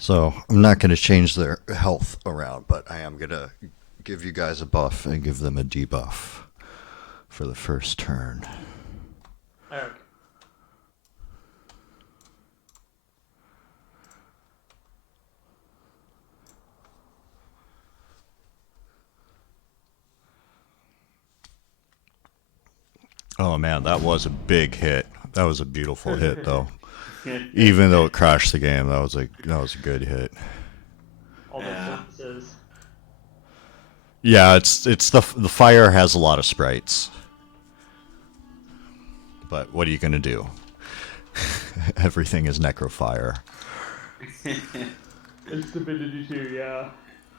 So I'm not going to change their health around, but I am going to give you guys a buff and give them a debuff for the first turn. Okay. Oh man, that was a big hit. That was a beautiful hit, though. Even though it crashed the game, that was a good hit. All those bonuses. Yeah, it's the fire has a lot of sprites, but what are you gonna do? Everything is necrofire. It's divinity too, yeah.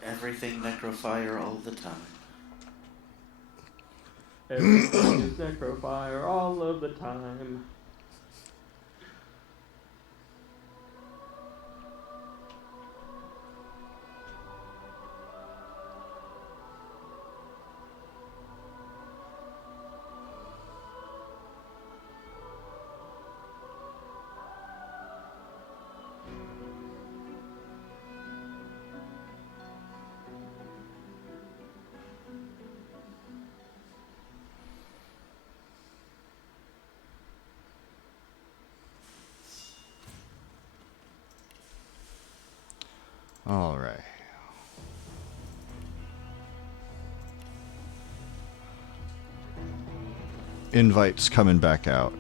Everything necrofire all the time. Everything is necrofire all of the time. All right. Invites coming back out.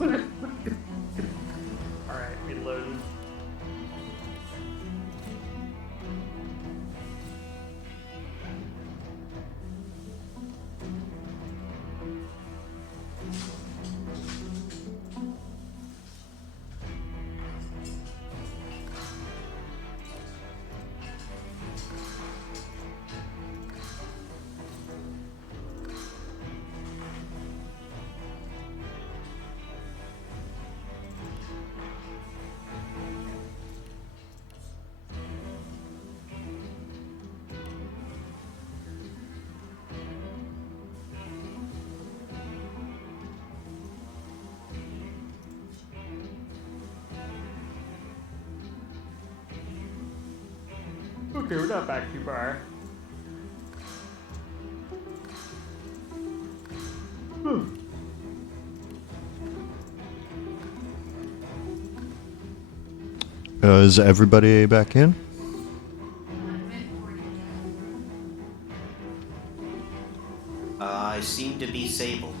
Alright, reloading. Okay, we're not back too far. Is everybody back in? I seem to be Sable.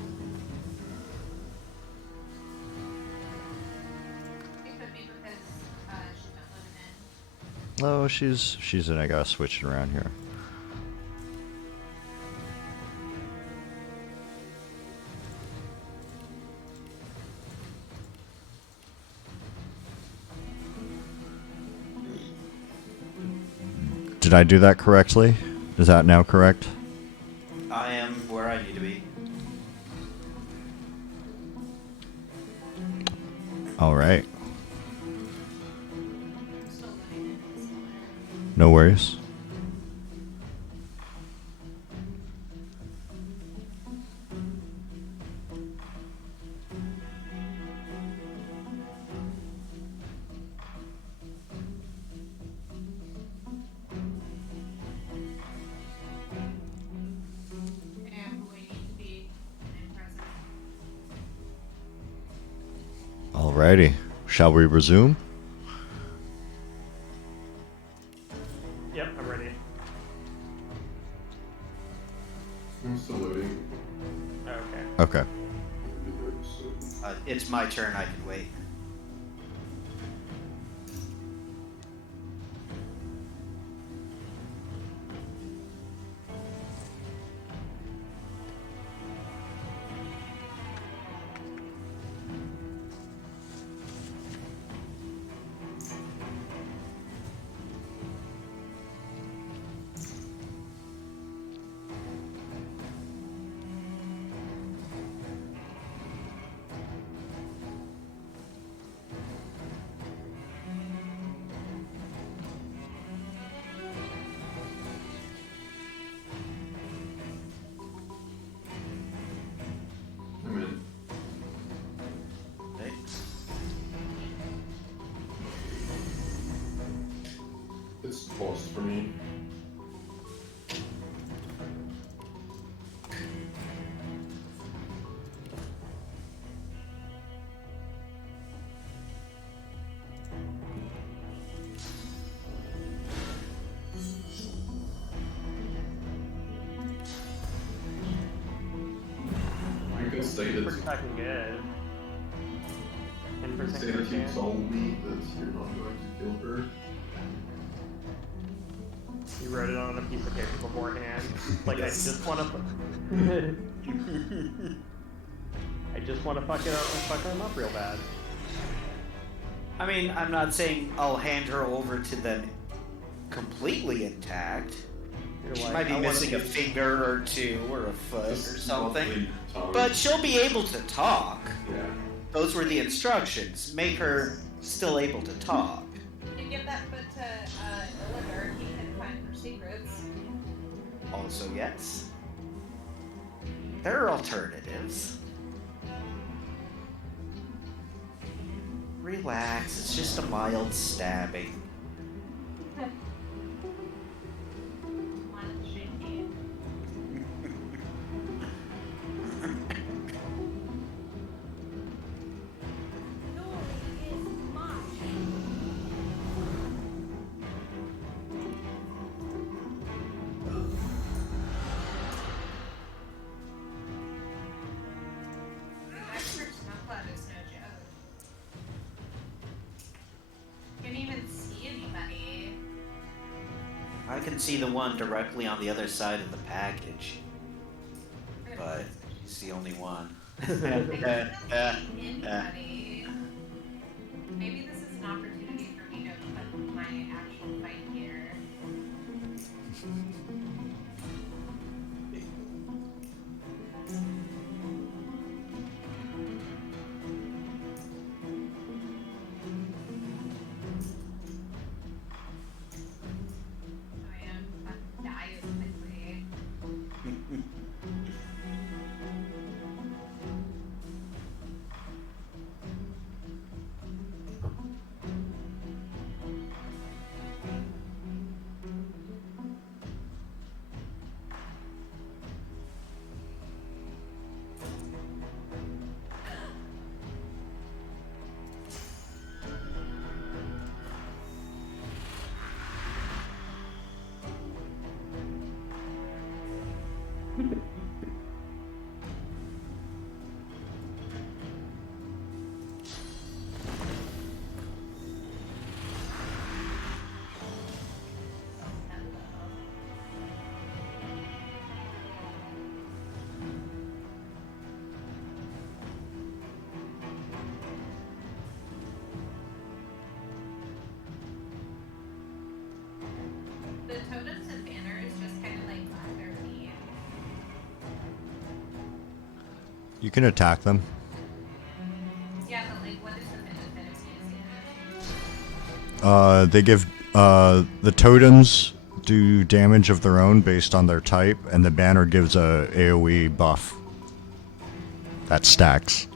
Oh, she's in. I gotta switch it around here. Did I do that correctly? Is that now correct? I am where I need to be. All right. No worries. Alrighty. Shall we resume? Yep, I'm ready. I'm still loading. Okay. Okay. It's my turn, I can wait. paused for me. You can say Pretty that. fucking good. You can 10% say that you chance. told me that you're not going to kill her. You wrote it on a piece of paper beforehand. Like, Yes. I just want to. I just want to fuck him up real bad. I mean, I'm not saying I'll hand her over to them completely intact. You're She like, might be I wanna missing a finger or two or a foot or Just something. roughly tongue. But she'll be able to talk. Yeah. Those were the instructions. Make her still able to talk. You give that foot to Ilse, he can find her secrets. Also, yes. There are alternatives. Relax, it's just a mild stabbing. Mild shaky. Expert smoke cloud is no joke. Can't even see anybody. I can see the one directly on the other side of the package, but she's the only one. I can't see anybody. Maybe this is an opportunity for me to put my actual fight here. I am fucking die as quickly. The totems and banners just kind of like lag their feet. You can attack them. Yeah, but like, what is the benefit of using it? They give the totems do damage of their own based on their type, and the banner gives a AoE buff that stacks.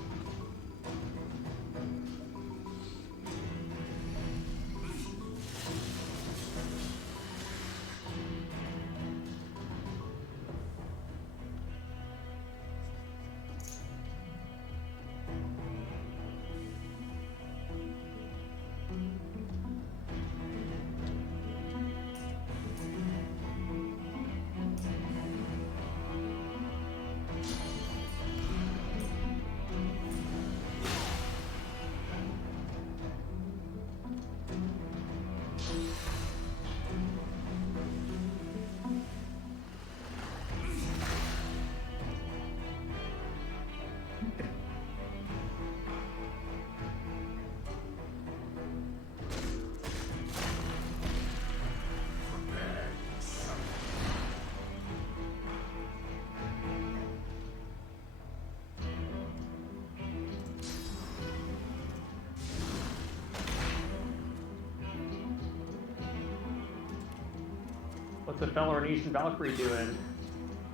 What's the Hellsmouth Valkyrie doing?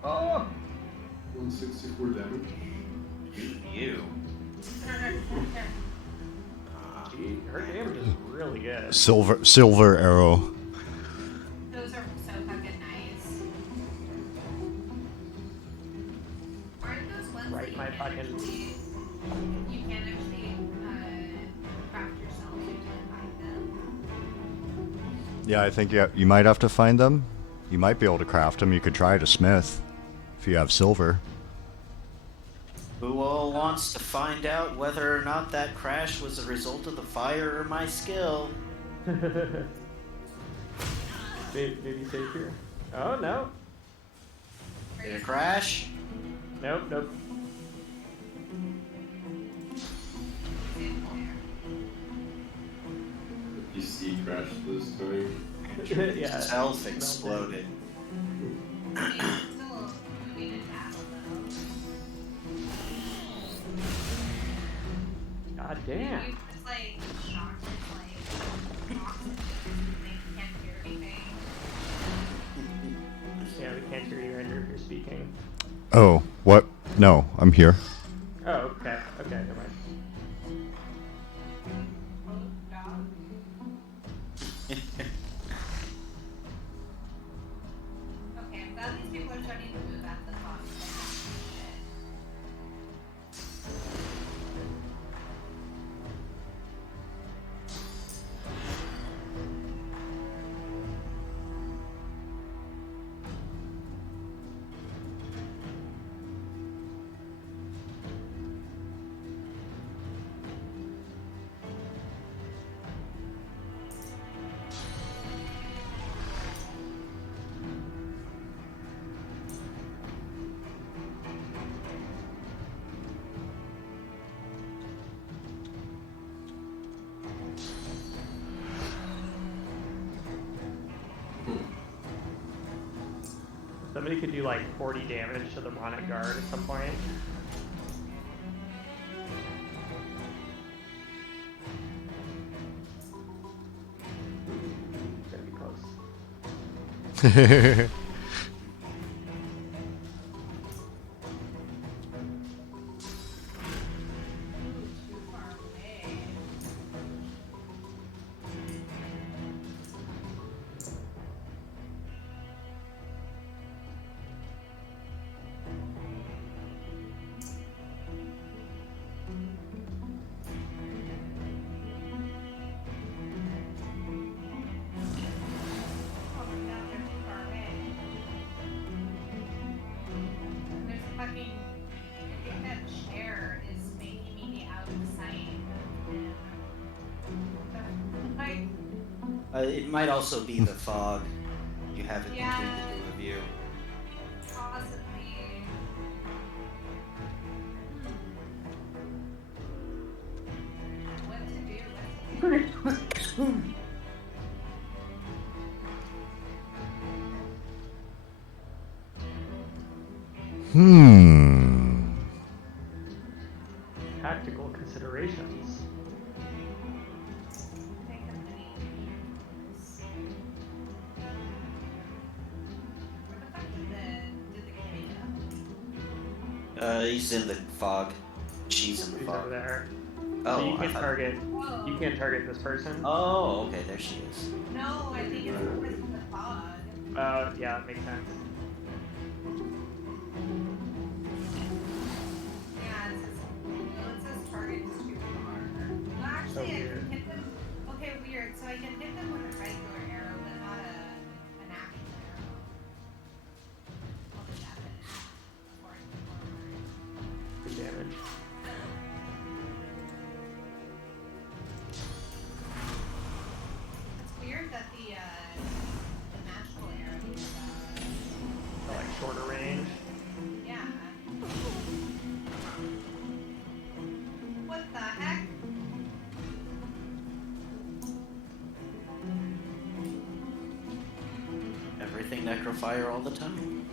Oh! 164 damage. You. Gee, her damage is really good. Silver arrow. Yeah, I think you might have to find them. You might be able to craft them. You could try to smith if you have silver. Who all wants to find out whether or not that crash was a result of the fire or my skill? Maybe safe here. Oh no. Did it crash? Nope. The PC crashed this time. Yeah. Self exploded. God damn. You just like shocked with like oxygen and they can't hear anything. Yeah, we can't hear you, Andrew, if you're speaking. Oh, what? No, I'm here. Oh, okay. Okay, never mind. Oh, dog. Okay, I'm glad these people are starting to move at the top. Somebody could do like 40 damage to the Ronic guard at some point. It's gonna be close. Too far away. Oh my god, they're too far away. There's fucking. I think that chair is making me be out of sight of him. Like, It might also be the fog you have in Yeah. between the two of you. possibly. What to do? Tactical considerations. Take a minute. Where the fuck did the kitty go? He's in the fog. She's in the She's over fog. there. Oh, So you I can't thought- target. Oh. You can't target this person. Oh, okay, there she is. No, I think it's because of the fog. Yeah, that makes sense. Yeah, it says target is too far. Well, actually, I weird. can hit them. Okay, weird. So I can hit them with a regular arrow, but not an actual arrow. I'll just have it according to Good damage. It's weird that the natural arrow is, For like shorter range. yeah. What the heck? Everything necrofire all the time.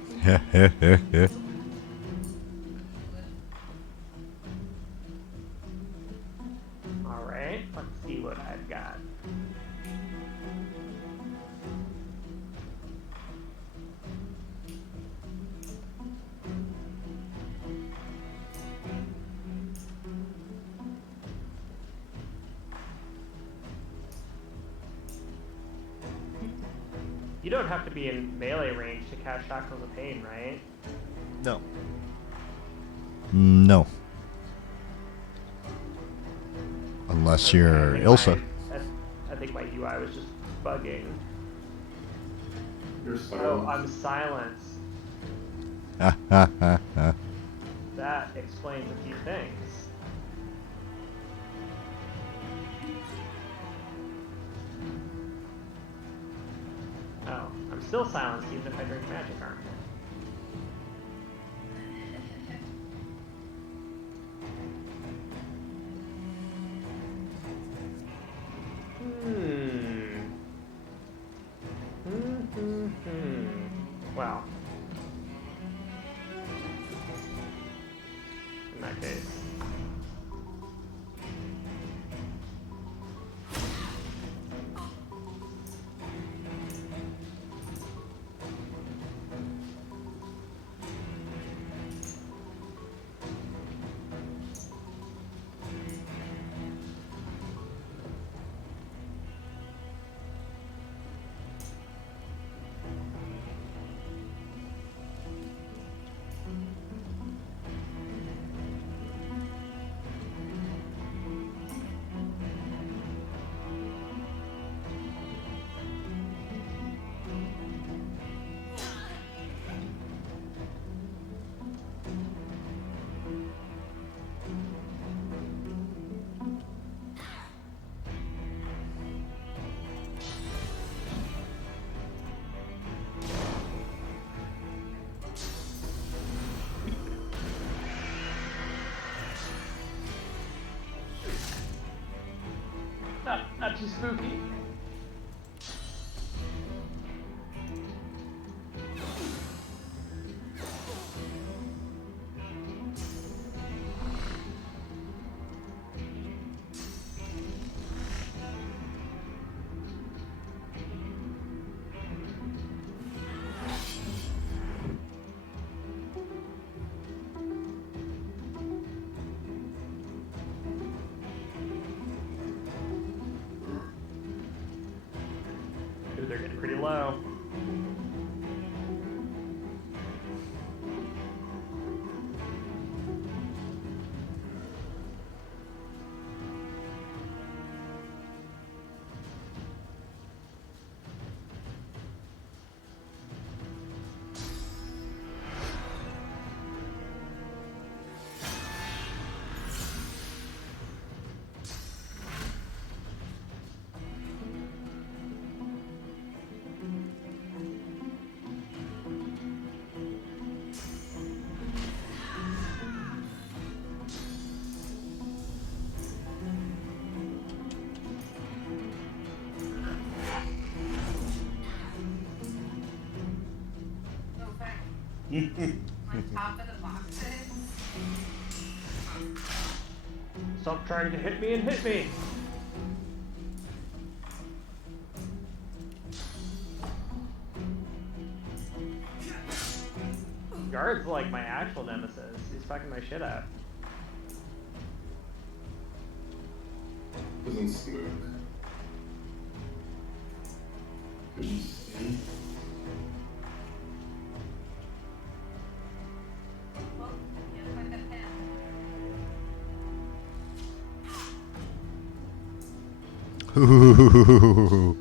Alright, let's see what I've got. You don't have to be in melee range to cast Shackles of Pain, right? No. No. Unless you're I think Ilse. I think my UI was just bugging. You're Oh, silent. I'm silenced. Ha ha ha ha. That explains a few things. Oh, I'm still silenced even if I drink magic armor. Well, in that case. Not too spooky. Dude, they're getting pretty low. On top of the boxes. Stop trying to hit me and hit me. Guard's like my actual nemesis. He's fucking my shit up. Doesn't smoke. Could you see? Well, you look like a pin. Ooh.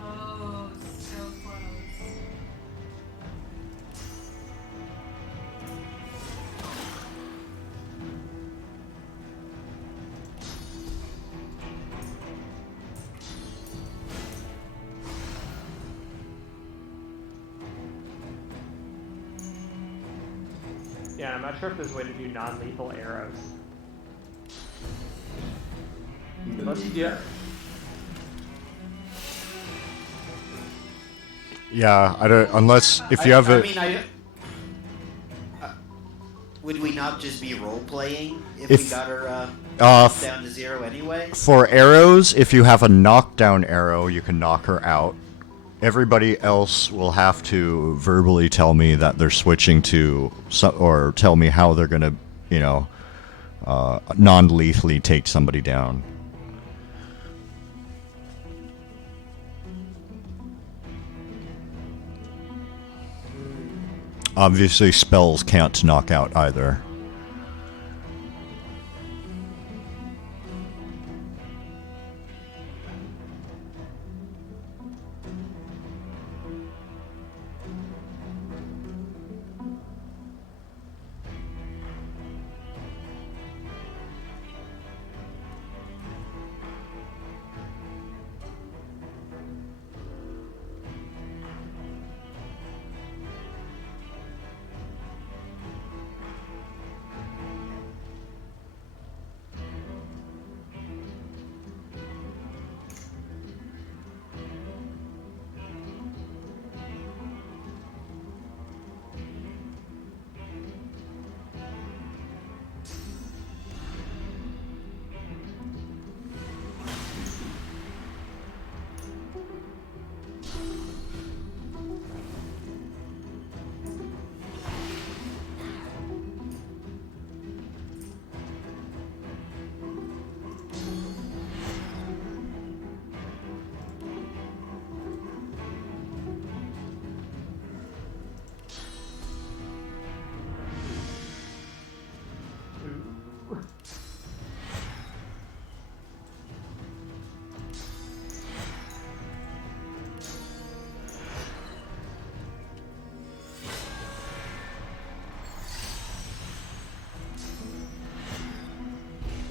Oh, so close. Yeah, I'm not sure if there's a way to do non-lethal arrows. Unless you do. Yeah, I don't. Unless if you have I a. mean, would we not just be role playing if If- we got her f- down to 0 anyway? For arrows, if you have a knockdown arrow, you can knock her out. Everybody else will have to verbally tell me that they're switching to, or tell me how they're gonna, non-lethally take somebody down. Obviously, spells can't knock out either.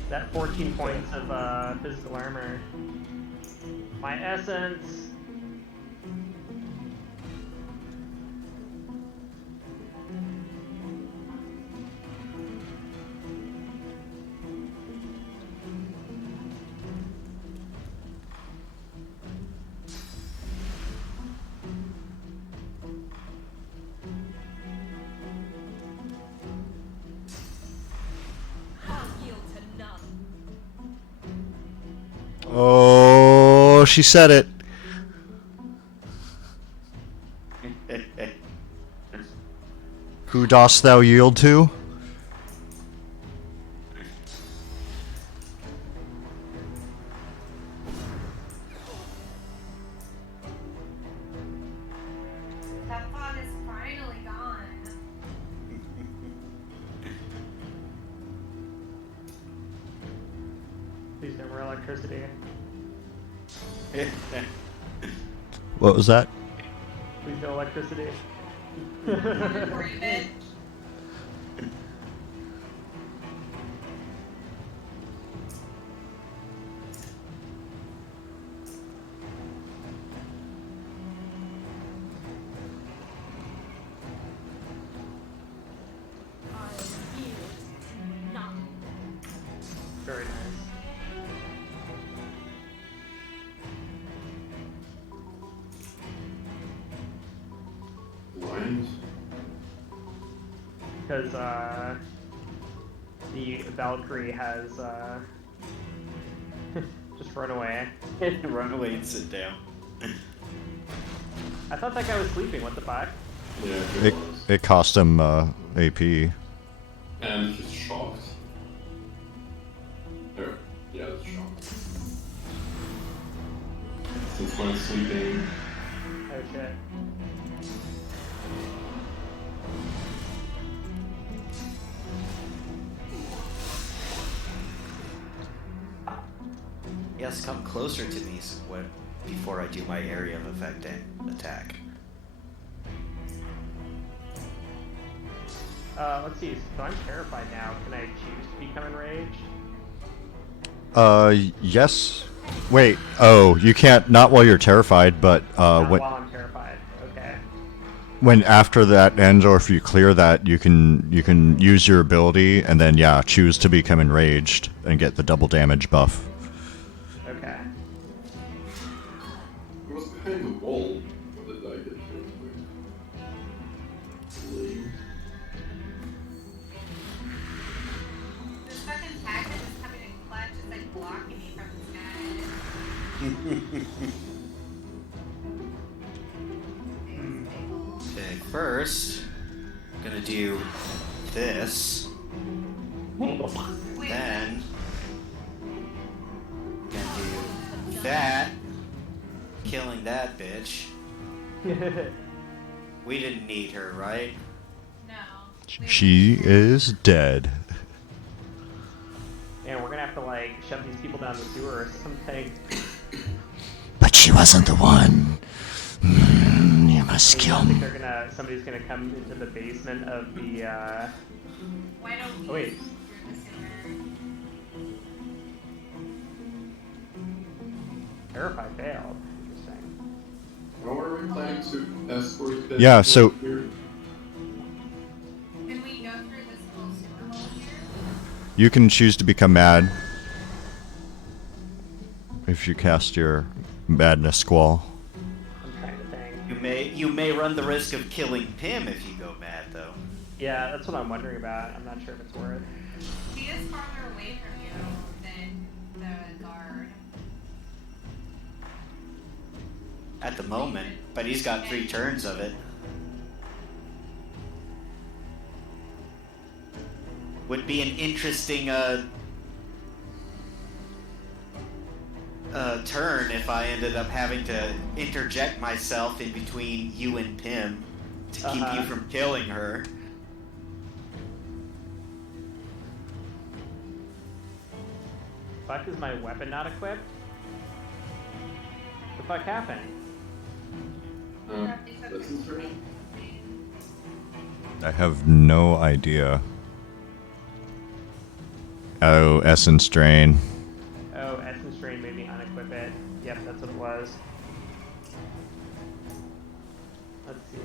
That 14 points of physical armor. My essence. Oh, she said it. Who dost thou yield to? That fog is finally gone. Please no more electricity. What was that? Please no electricity. Breathe. Very nice. Lions. Because the Valkyrie has just run away. Run away and sit down. I thought that guy was sleeping. What the fuck? Yeah, It, good ones. it cost him AP. And he's shocked. Or, yeah, that's shocked. Since when sleeping. Oh shit. Yes, come closer to me before I do my area of effect and attack. Let's see. So I'm terrified now. Can I choose to become enraged? Yes. Wait. Oh, you can't. Not while you're terrified, but Not when while I'm terrified. Okay. after that ends, or if you clear that, you can use your ability and then choose to become enraged and get the double damage buff. Okay. It was behind the wall. What did I get killed with? Lame. This fucking packet is coming in clutch. It's like blocking me from the sky. Okay, first, I'm gonna do this. Wait, Then, gonna do that. Killing that bitch. We didn't need her, right? no. She is dead. And we're gonna have to like shove these people down the sewer or something. But she wasn't the one. You must kill I think me. somebody's gonna come into the basement of the Why don't we Oh, wait. just screw this in terrified failed. Interesting. How are we planning to escort that Yeah, so- here? there? Can we go through this little sewer hole here? You can choose to become mad if you cast your madness squall. I'm trying to think. You may run the risk of killing Pim if you go mad, though. Yeah, that's what I'm wondering about. I'm not sure if it's worth. He is farther away from you than the guard. At the moment, but he's got 3 turns of it. Would be an interesting turn if I ended up having to interject myself in between you and Pim to keep you from killing her. Fuck, is my weapon not equipped? The fuck happened? That's his turn. I have no idea. Oh, essence drain. Oh, essence drain made me unequip it. Yep, that's what it was. Let's see.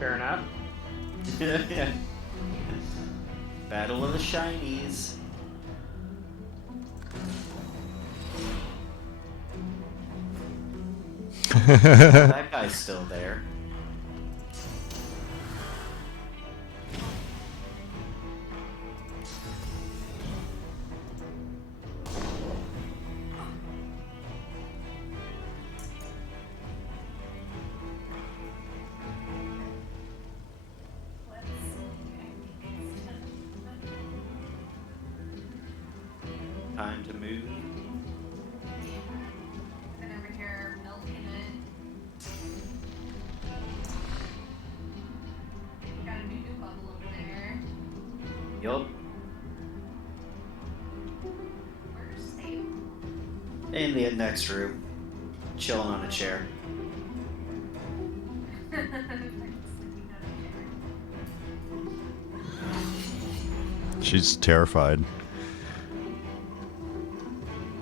Fair enough. Battle of the Shinies. That guy's still there. Let's see. I think it's 10. Time to move. Been over here milking it. Got a new bubble over there. Yup. Where's Sable? In the next room. Chilling on a chair. Sleeping on a chair. She's terrified.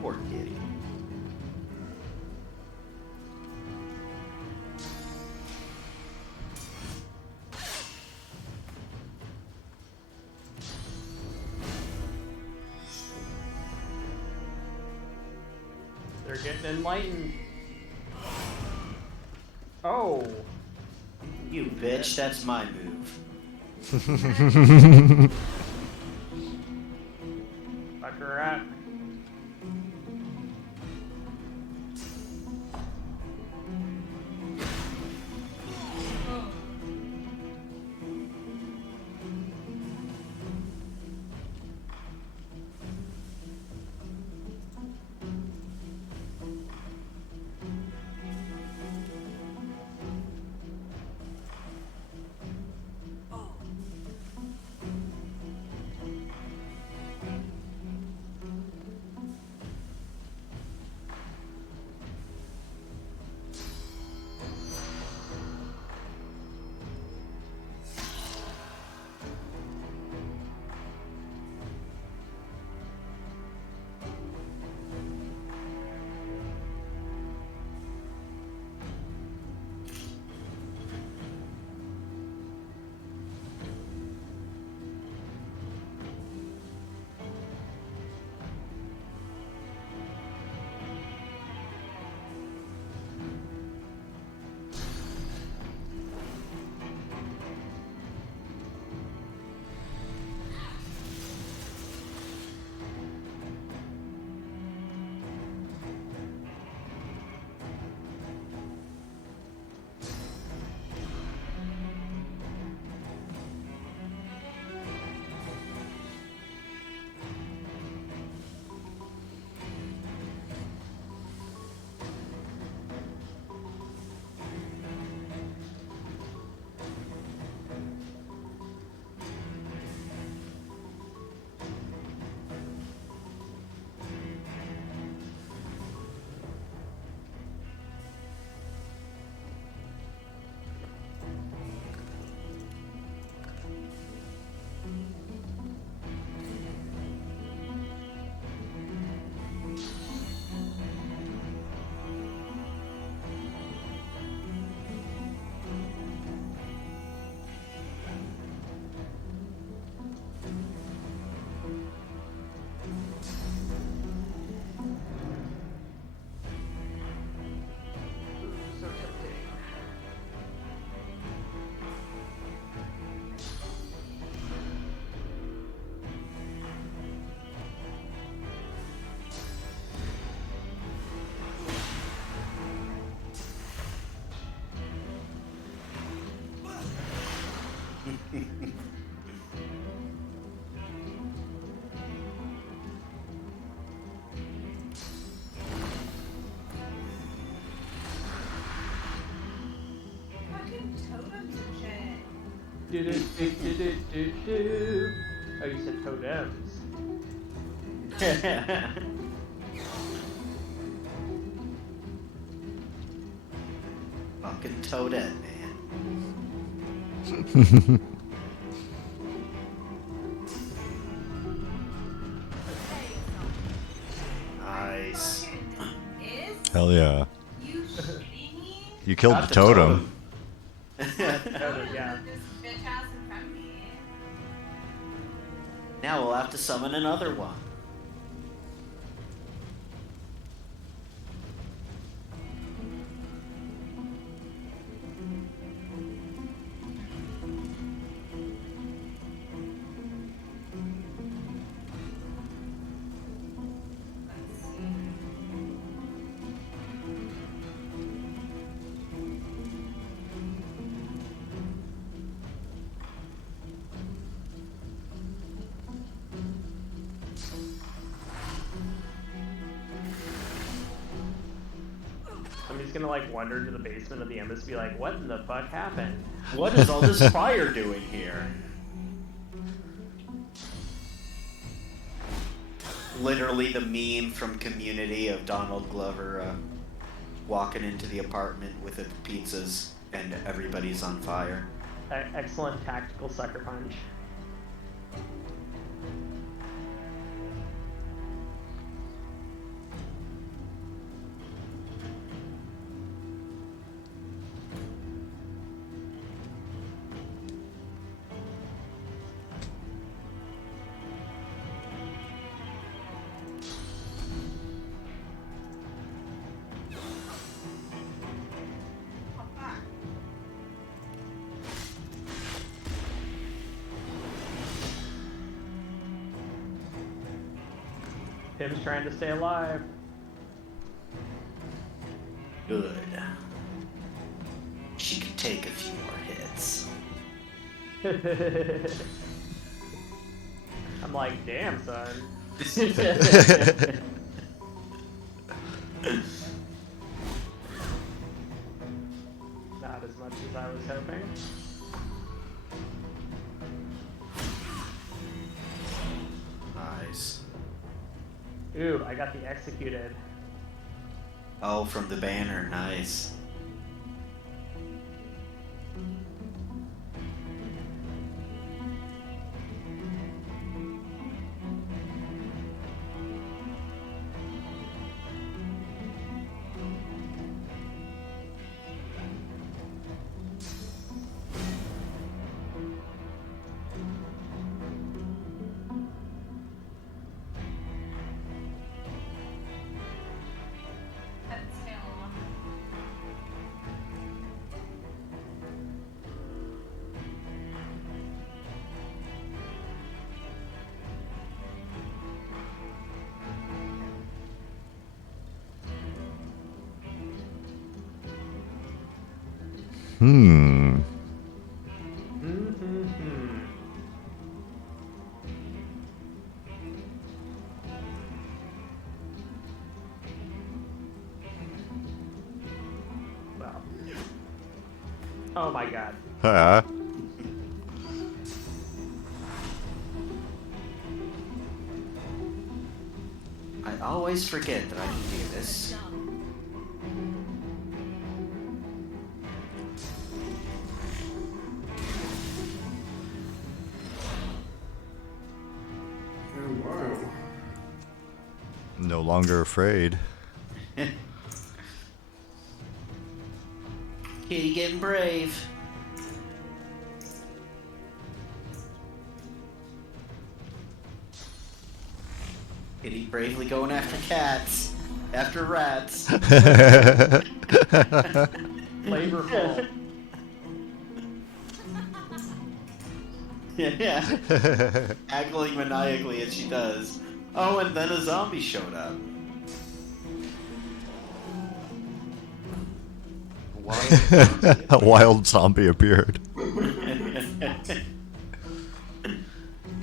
Poor kitty. They're getting enlightened. Oh. You bitch, that's my move. Fuck her up. Do-do-do-do-do-do. Oh, you said totems. Fucking Toadette, man. Nice. Is Hell yeah. you shitting me? You killed Got the totem. Totem, yeah. This bitch ass in front of me. Now we'll have to summon another one. Let's see. I'm just gonna like wander into the basement of the embassy, be like, what in the fuck happened? What is all this fire doing here? Literally the meme from Community of Donald Glover walking into the apartment with the pizzas and everybody's on fire. Excellent tactical sucker punch. Oh fuck. Tim's trying to stay alive. Good. She could take a few more hits. I'm like, damn, son. Not as much as I was hoping. Nice. Ooh, I got the executed. Oh, from the banner. Nice. Head's tail. Hmm. Mm-hmm. Well. Oh my god. Huh. I always forget that I can do this. Oh, wow. No longer afraid. Kitty getting brave. Kitty bravely going after cats. After rats. Flavorful. Yeah. Haggling maniacally as she does. Oh, and then a zombie showed up. A wild zombie appeared.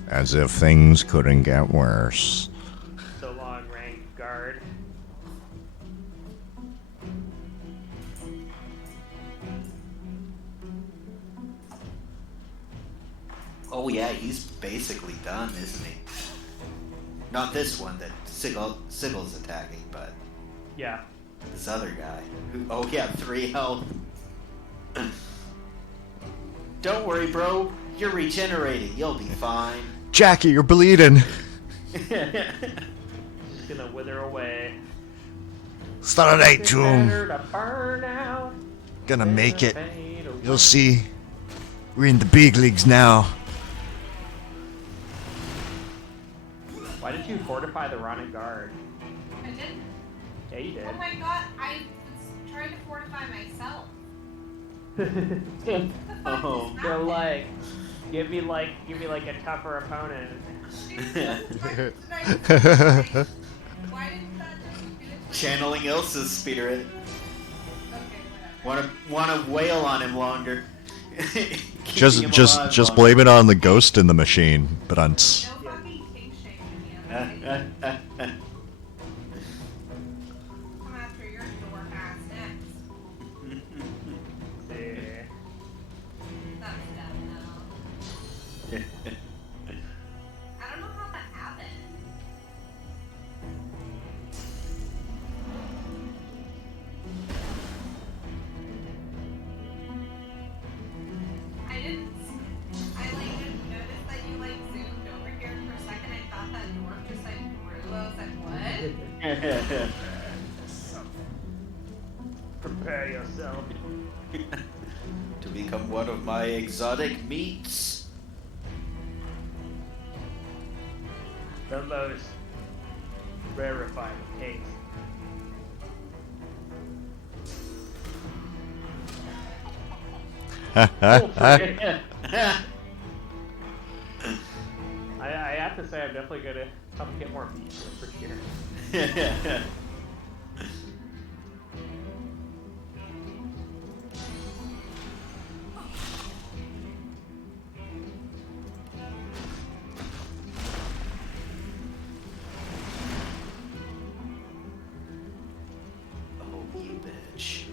As if things couldn't get worse. So long, rank guard. Oh yeah, he's basically done, isn't he? Not this one that Sigel's attacking, but Yeah. this other guy. Oh yeah, 3 health. Don't worry, bro. You're regenerating. You'll be fine. Jackie, you're bleeding. Just gonna wither away. Start at It's TWoM. better to burn out Gonna than make to it. fade away. You'll see. We're in the big leagues now. Why did you fortify the Ronic Guard? I did. Yeah, you did. Oh my god, I was trying to fortify myself. Oh. So like, give me like a tougher opponent. Dude, why didn't that just do it? Channeling Ilse's spirit. Okay, whatever. Wanna wail on him longer. Just Keeping him alive longer. blame it on the ghost in the machine. But No fucking king shaming me. Okay? Come after your door ass next. Yeah. That's death now. I don't know how that happened. I didn't notice that you like zoomed over here for a second. I thought that dwarf just like grew. I was like, what? Prepare yourself. To become one of my exotic meats. The most rarefied taste. I have to say I'm definitely gonna come get more meat for sure. Oh, you bitch.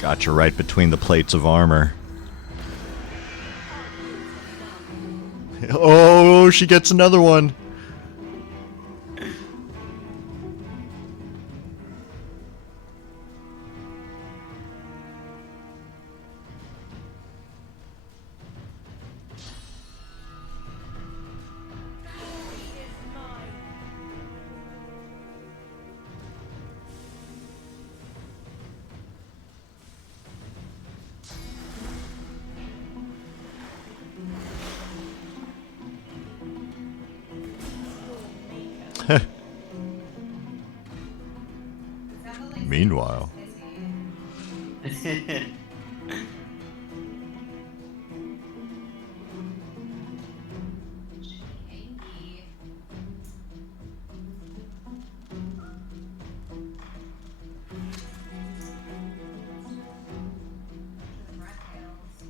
got you right between the plates of armor. Oh, she gets another one. It sounded like Meanwhile. hissing. Hanky. Red tails.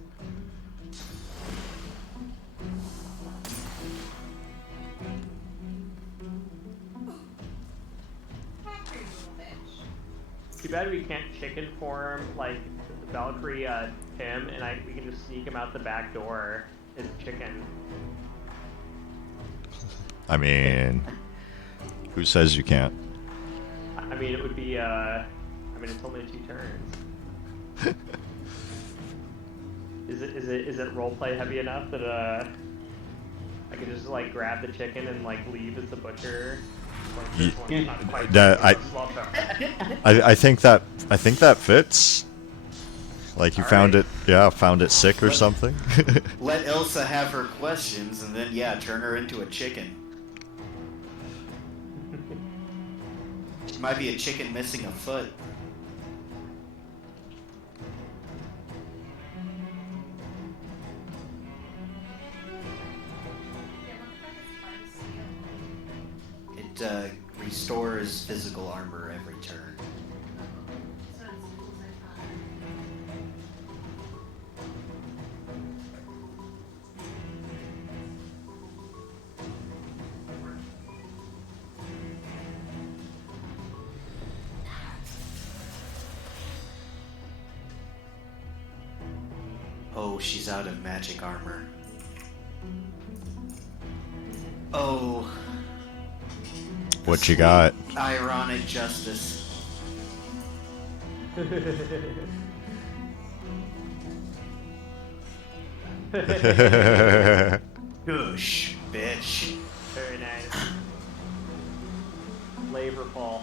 Back here, you little bitch. Too bad we can't chicken form like the Valkyrie Tim, and we can just sneak him out the back door as chicken. I mean, who says you can't? I mean, it would be. I mean, it's only 2 turns. Is it roleplay heavy enough that I could just like grab the chicken and like leave as the butcher? Like, this one's not quite That- so slow down. I think that fits. Like you found it, found it sick or something. Let Ilse have her questions, and then turn her into a chicken. She might be a chicken missing a foot. Yeah, what the fuck is part of steel? It restores physical armor every turn. So it's tools I thought. Oh, she's out of magic armor. Oh. What you got? Ironic justice. Goosh, bitch. Very nice. Flavorful.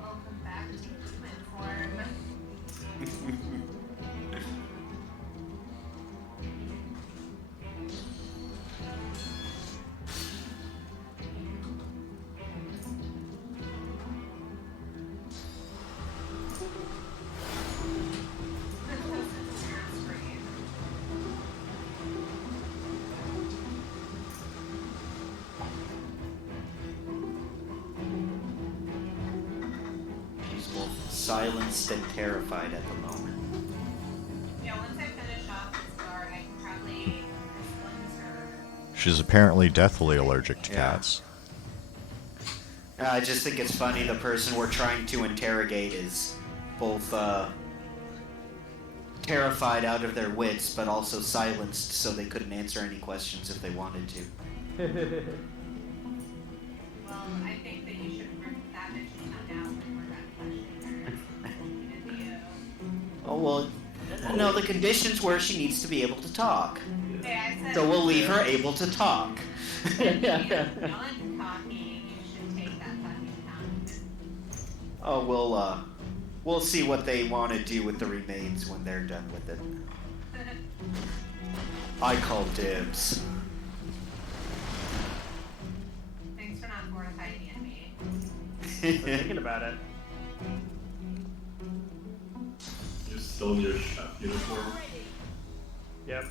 Welcome back to human form. She's both silenced and terrified at the moment. Yeah, once I finish off this door, I can probably cleanse her. She's apparently deathly allergic to Yeah. cats. I just think it's funny the person we're trying to interrogate is both terrified out of their wits, but also silenced so they couldn't answer any questions if they wanted to. Well, I think that you should bring that bitch's tongue out when we're done questioning her. Did you? Oh, well, no, the conditions were she needs to be able to talk. Hey, I said. So we'll leave her able to talk. When you're done talking, you should take that fucking tongue. Oh, we'll see what they want to do with the remains when they're done with it. I call dibs. Thanks for not fortifying me. I'm thinking about it. You're still in your chef uniform. Yep.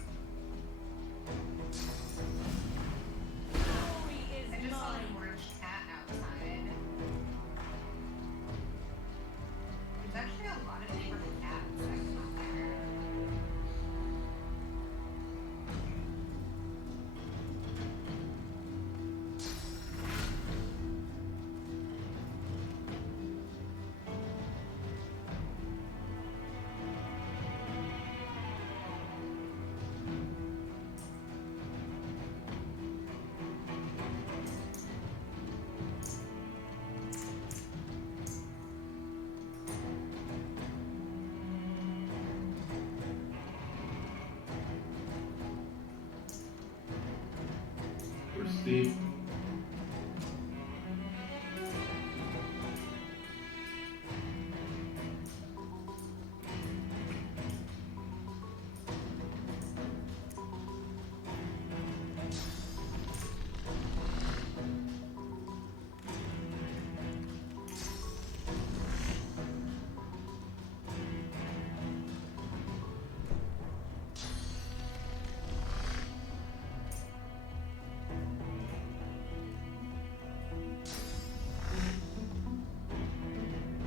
I just saw an orange cat outside. There's actually a lot of neighborhood cats that come out there. Where's Steve?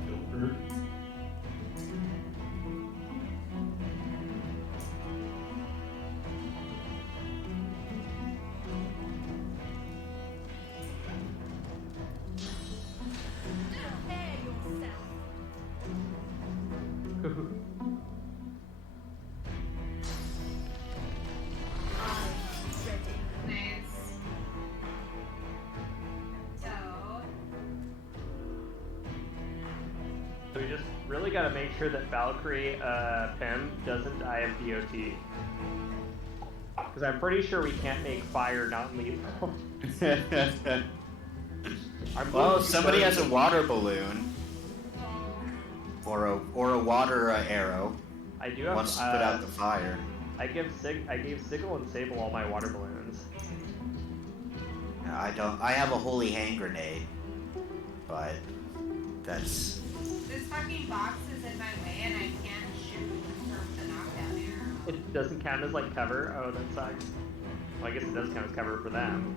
Gilbert? Nice. So, So we just really gotta make sure that Valkyrie Pym doesn't die of DOT. Because I'm pretty sure we can't make fire non-lethal. Well, if somebody has a water balloon or a water arrow, I do have. wants to put out the fire. I gave Sigil and Sable all my water balloons. I don't. I have a holy hand grenade, but that's. this fucking box is in my way and I can't shoot from the knockdown arrow. It doesn't count as like cover. Oh, that sucks. Well, I guess it does count as cover for them.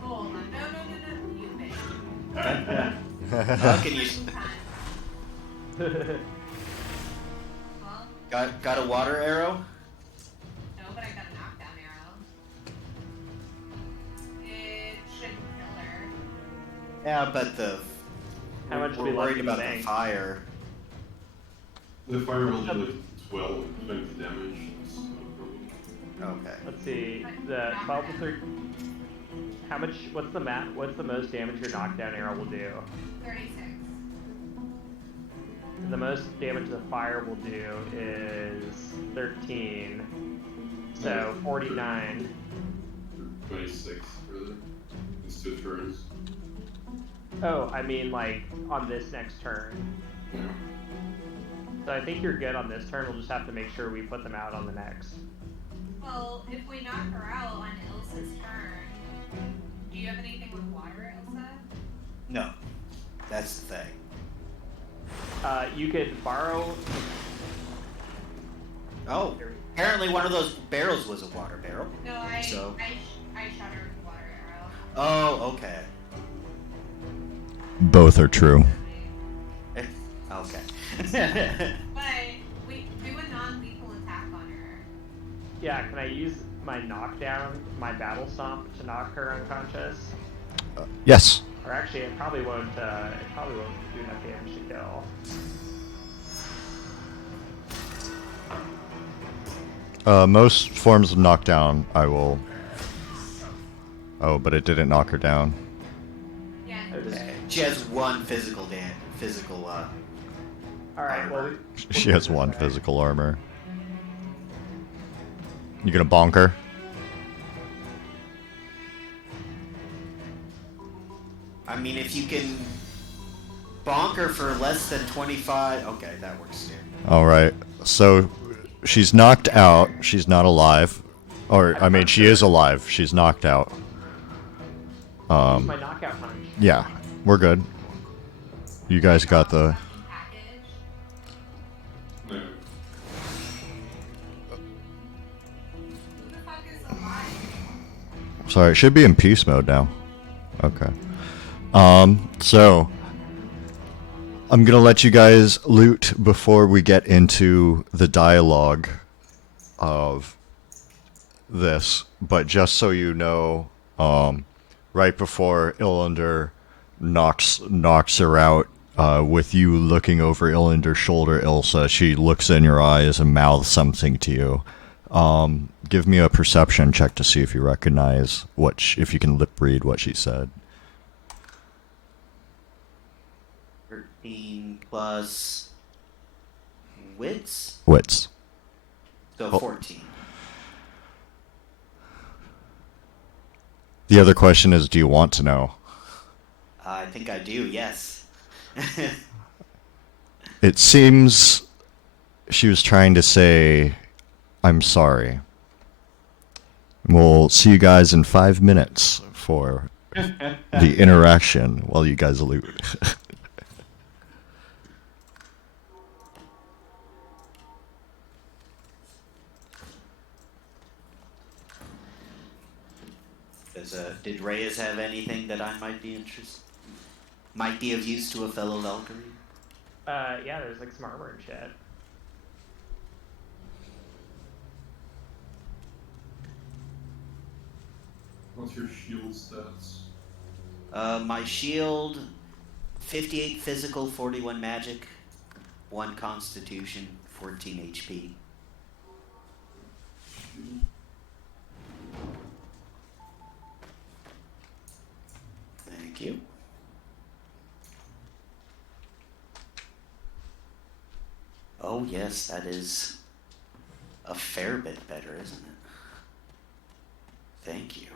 Hold on. No, you bitch. How can you... Well, Got a water arrow? no, but I got a knockdown arrow. It shouldn't kill her. Yeah, but How much we're we left worried in the about the bank? fire. The fire will do like 12, 20 damage. That's no problem. Okay. Let's see. The 12 to 13. How much? What's the most damage your knockdown arrow will do? 36. And the most damage the fire will do is 13. So 49. 26, rather. It's 2 turns. Oh, I mean like on this next turn. Yeah. So I think you're good on this turn. We'll just have to make sure we put them out on the next. Well, if we knock her out on Ilse's turn, do you have anything with water, Ilse? No. That's the thing. You could borrow. Oh, apparently one of those barrels was a water barrel. No, I So- I shot her with a water arrow. Oh, okay. Both are true. Okay. But we do a non-lethal attack on her. Yeah, can I use my knockdown, my battle stomp, to knock her unconscious? Yes. Or actually, it probably won't. It probably won't do enough damage to kill. Most forms of knockdown, I will. Oh, but it didn't knock her down. Yeah. Okay. She has one physical All right. Well, She has one physical armor. You gonna bonk her? I mean, if you can bonk her for less than 25... Okay, that works too. Alright. So, she's knocked out. She's not alive. Or, I mean, she is alive. She's knocked out. my knockout punch. Yeah. We're good. You guys got the... Package. No. Who the fuck is alive? Sorry, it should be in peace mode now. Okay. So I'm gonna let you guys loot before we get into the dialogue of this, but just so you know, right before Illander knocks her out, with you looking over Illander's shoulder, Ilse, she looks in your eyes and mouths something to you. Give me a perception check to see if you recognize if you can lip read what she said. 13 plus... wits? Wits. So Oh. 14. The other question is, do you want to know? I think I do, yes. It seems she was trying to say, I'm sorry. We'll see you guys in 5 minutes for the interaction while you guys loot. Did Reyes have anything that I might be of use to a fellow Valkyrie? Yeah, there's like some armor and shit. What's your shield stats? My shield, 58 physical, 41 magic, 1 constitution, 14 HP. Thank you. Oh yes, that is a fair bit better, isn't it? Thank you.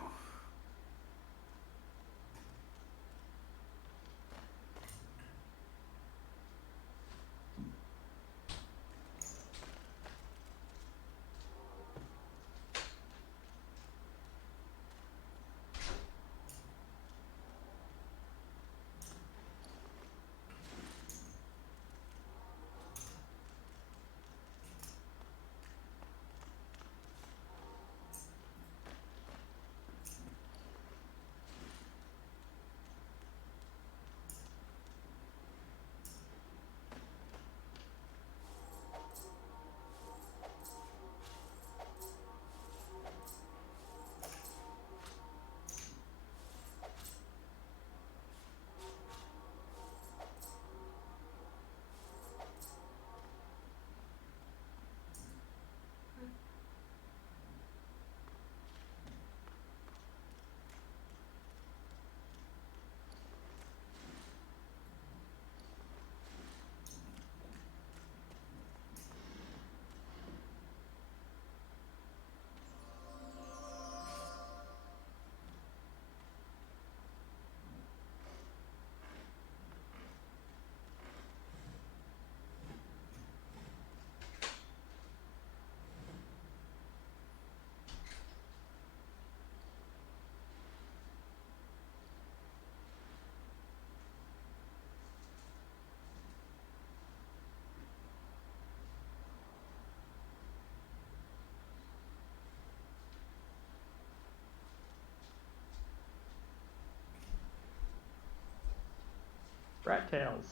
Rat tails.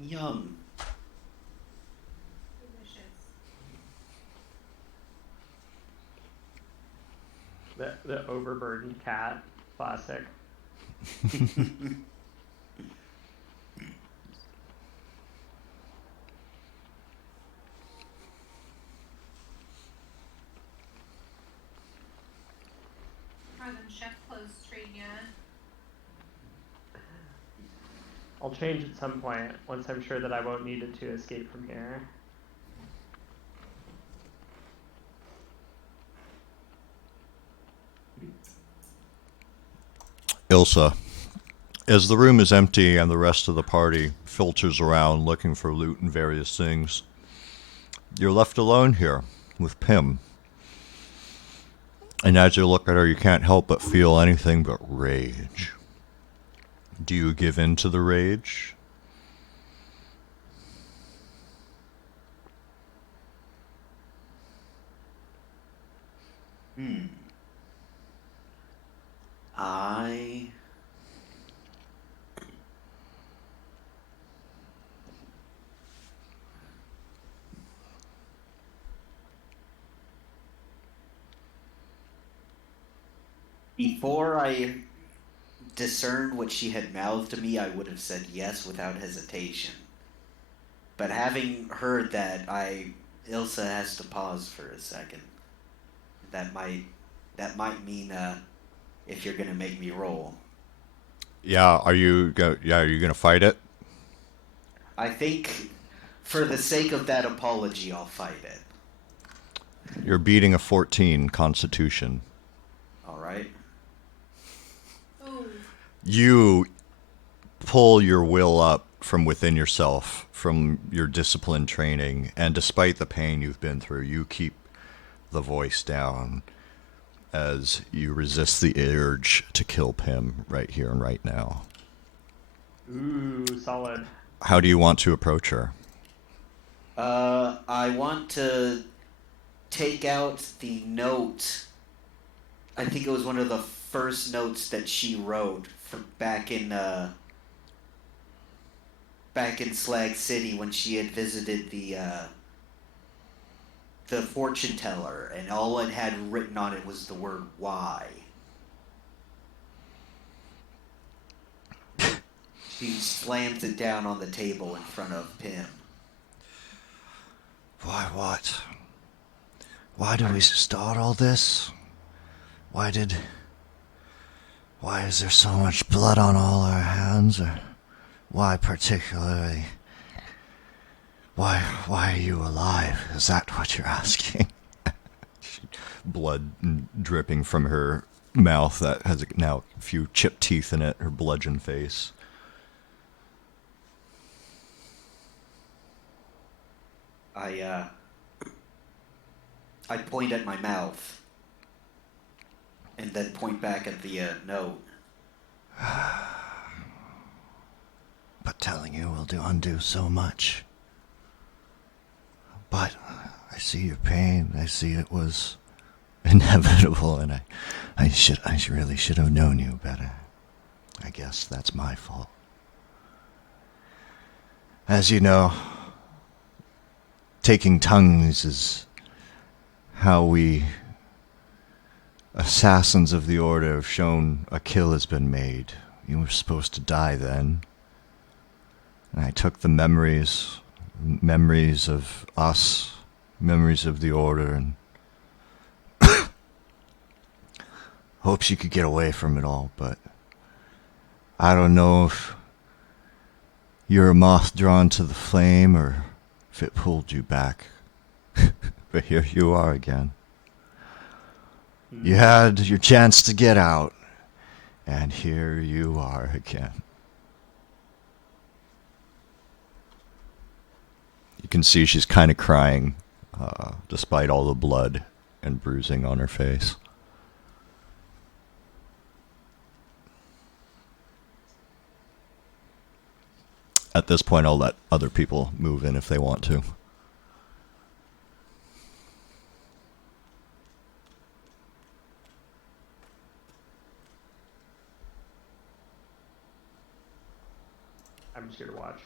Yum. Delicious. The overburdened cat. Classic. Are them chef clothes straight yet? I'll change at some point once I'm sure that I won't need it to escape from here. Ilse, as the room is empty and the rest of the party filters around looking for loot and various things, you're left alone here with Pim. And as you look at her, you can't help but feel anything but rage. Do you give in to the rage? I Before I discerned what she had mouthed to me, I would have said yes without hesitation. But having heard that, Ilse has to pause for a second. That might mean if you're gonna make me roll. Yeah, are you gonna fight it? I think, for the sake of that apology, I'll fight it. You're beating a 14 Constitution. All right. Oh. You pull your will up from within yourself, from your discipline training, and despite the pain you've been through, you keep the voice down as you resist the urge to kill Pim right here and right now. Ooh, solid. How do you want to approach her? I want to take out the note. I think it was one of the first notes that she wrote from back in Slag City when she had visited the fortune teller, and all it had written on it was the word "why." She slams it down on the table in front of Pim. Why what? Why do we start all this? Why is there so much blood on all our hands? Or why particularly? Why are you alive? Is that what you're asking? Blood dripping from her mouth that has now a few chipped teeth in it, her bludgeon face. I point at my mouth and then point back at the note. But telling you will undo so much. But I see your pain. I see it was inevitable, and I really should have known you better. I guess that's my fault. As you know, taking tongues is how we assassins of the Order have shown a kill has been made. You were supposed to die then. And I took the memories of us, memories of the Order, and hopes you could get away from it all, but I don't know if you're a moth drawn to the flame or if it pulled you back. But here you are again. You had your chance to get out, and here you are again. You can see she's kind of crying, despite all the blood and bruising on her face. At this point, I'll let other people move in if they want to. just here to watch.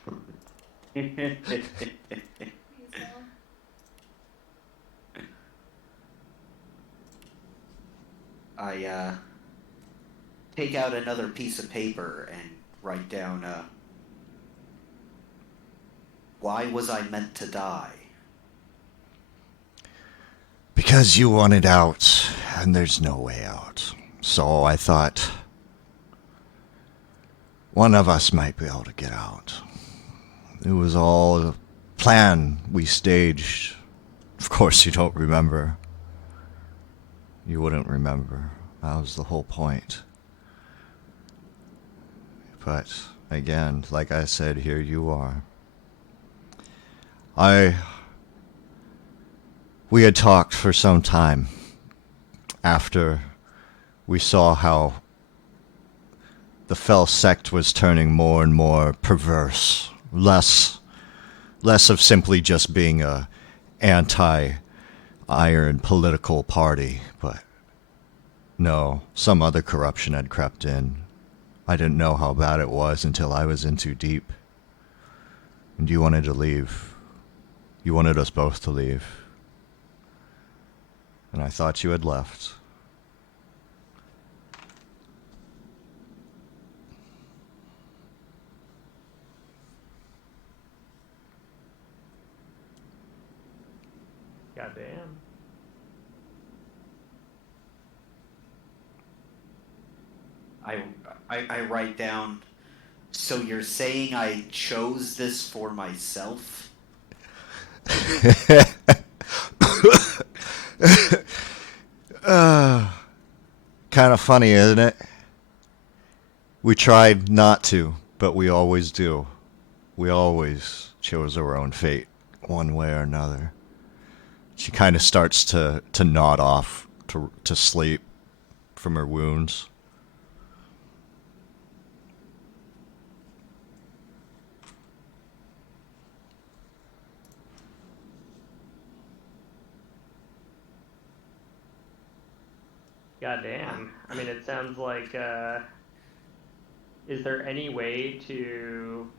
Please so. I take out another piece of paper and write down, why was I meant to die? Because you wanted out, and there's no way out. So I thought one of us might be able to get out. It was all a plan we staged. Of course you don't remember. You wouldn't remember. That was the whole point. But, again, like I said, here you are. We had talked for some time after we saw how the fell sect was turning more and more perverse, less of simply just being a anti-iron political party, but no, some other corruption had crept in. I didn't know how bad it was until I was in too deep. And you wanted to leave. You wanted us both to leave. And I thought you had left. Goddamn. I write down, so you're saying I chose this for myself? Kind of funny, isn't it? We tried not to, but we always do. We always chose our own fate, one way or another. She kind of starts to nod off to sleep from her wounds. Goddamn. I mean, it sounds like, is there any way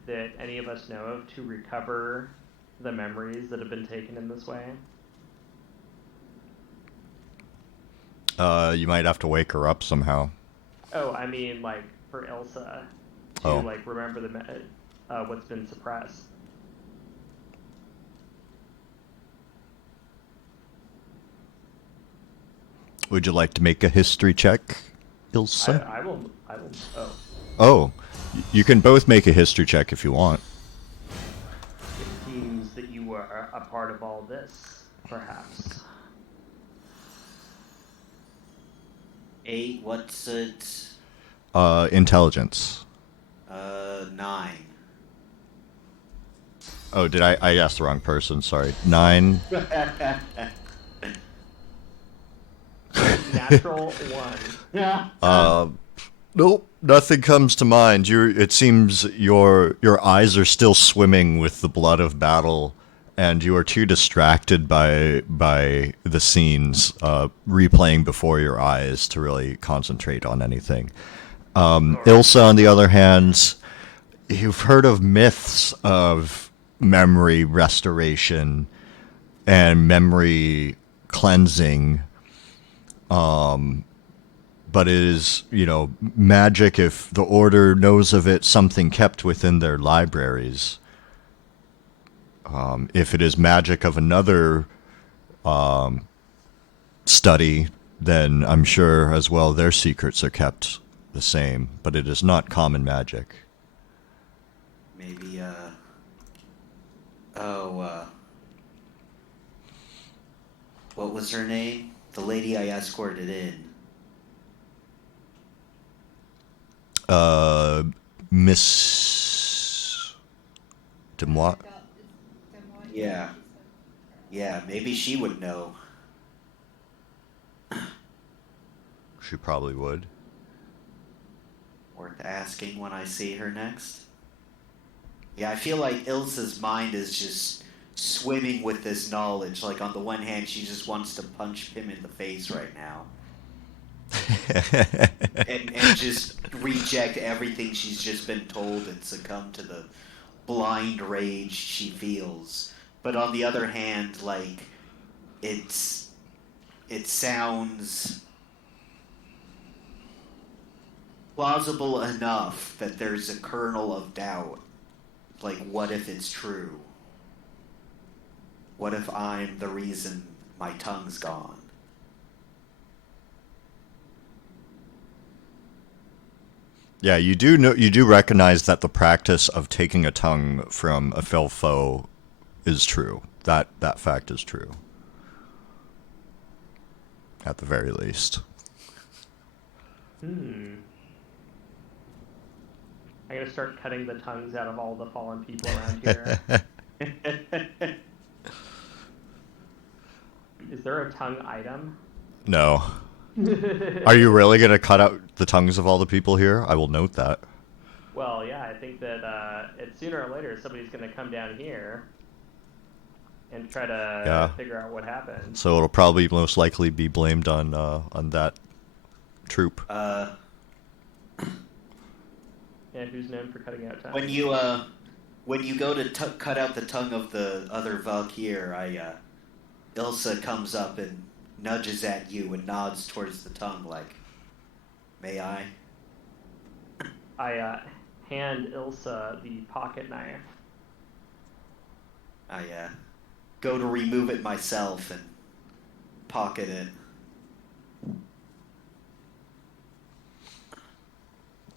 that any of us know of to recover the memories that have been taken in this way? You might have to wake her up somehow. Oh, I mean, like, for Ilse to, Oh. like, remember what's been suppressed. Would you like to make a history check, Ilse? I will, oh. Oh, you can both make a history check if you want. It seems that you were a part of all this, perhaps. 8, what's it? Intelligence. 9. Oh, did I asked the wrong person, sorry. 9. Natural 1. Nope, nothing comes to mind. It seems your eyes are still swimming with the blood of battle, and you are too distracted by the scenes replaying before your eyes to really concentrate on anything. Ilse, on the other hand, you've heard of myths of memory restoration and memory cleansing. But it is, magic. If the Order knows of it, something kept within their libraries. If it is magic of another study, then I'm sure as well their secrets are kept the same. But it is not common magic. Maybe, what was her name? The lady I escorted in. Miss Demois. Yeah. Yeah, maybe she would know. She probably would. Worth asking when I see her next. Yeah, I feel like Ilse's mind is just swimming with this knowledge. Like, on the one hand, she just wants to punch him in the face right now. and just reject everything she's just been told and succumb to the blind rage she feels. But on the other hand, like, it sounds plausible enough that there's a kernel of doubt. Like, what if it's true? What if I'm the reason my tongue's gone? Yeah, you do recognize that the practice of taking a tongue from a fell foe is true. That fact is true. At the very least. I'm gonna start cutting the tongues out of all the fallen people around here. Is there a tongue item? No. Are you really going to cut out the tongues of all the people here? I will note that. Well, yeah, I think that it's sooner or later somebody's going to come down here and try to figure out what happened. So it'll probably most likely be blamed on that troop. Yeah, who's known for cutting out tongues? When you go to cut out the tongue of the other valkyr, Ilse comes up and nudges at you and nods towards the tongue like, may I? I hand Ilse the pocket knife. I go to remove it myself and pocket it.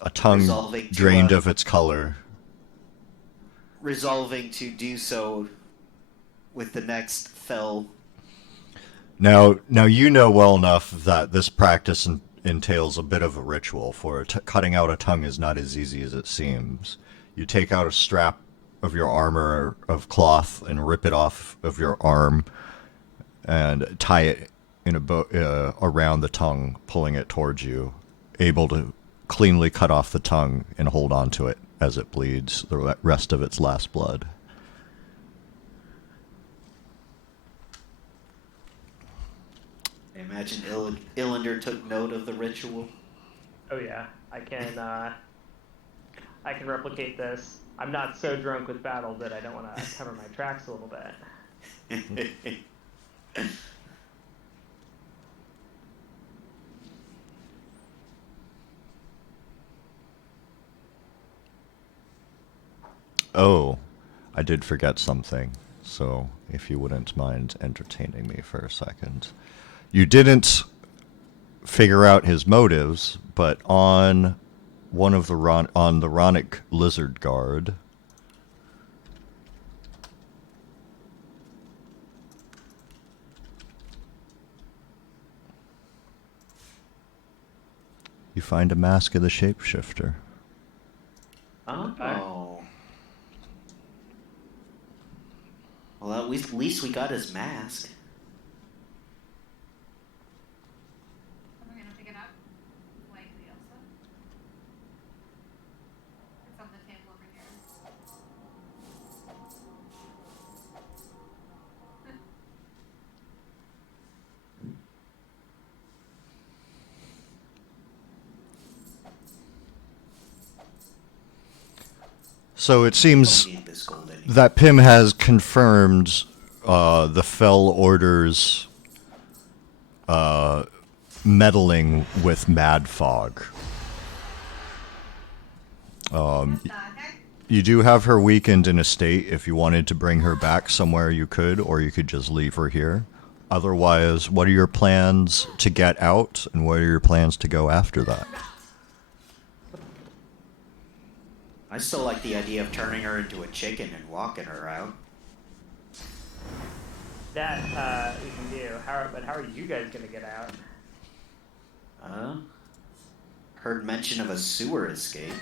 A tongue drained of its color. Resolving to do so with the next fell. Now you know well enough that this practice entails a bit of a ritual. For cutting out a tongue is not as easy as it seems. You take out a strap of your armor of cloth and rip it off of your arm and tie it in a around the tongue, pulling it towards you, able to cleanly cut off the tongue and hold on to it as it bleeds the rest of its last blood. I imagine Illander took note of the ritual. Oh yeah, I can replicate this. I'm not so drunk with battle that I don't want to cover my tracks a little bit. Oh, I did forget something. So if you wouldn't mind entertaining me for a second. You didn't figure out his motives, but on one of the on the Ronic Lizard Guard, you find a mask of the shapeshifter. Oh. Well, at least we got his mask. We're gonna pick it up. Like the Elsa. It's on the table over here. So it seems Don't need this gold anymore. that Pym has confirmed the Fell Order's meddling with Mad Fog. Okay. You do have her weakened in a state. If you wanted to bring her back somewhere, you could, or you could just leave her here. Otherwise, what are your plans to get out, and what are your plans to go after that? I still like the idea of turning her into a chicken and walking her out. That we can do. But how are you guys gonna get out? Heard mention of a sewer escape.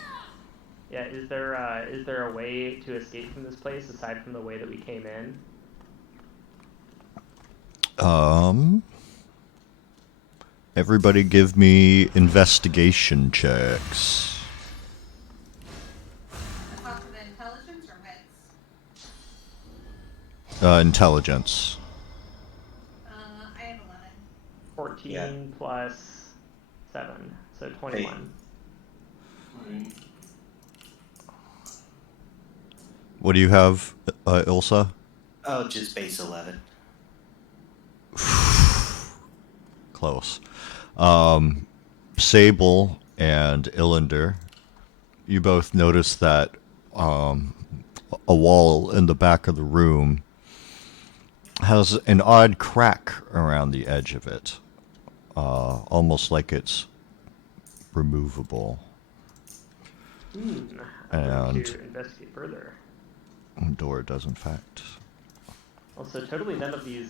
Yeah, is there a way to escape from this place aside from the way that we came in? Everybody give me investigation checks. Talk to the intelligence or wits? Intelligence. I have 11. 14 plus 7, so 21. Fine. What do you have, Ilse? Oh, just base 11. Close. Sable and Illander, you both notice that a wall in the back of the room has an odd crack around the edge of it, almost like it's removable. I'm And going to investigate further. door does in fact. Also, totally none of these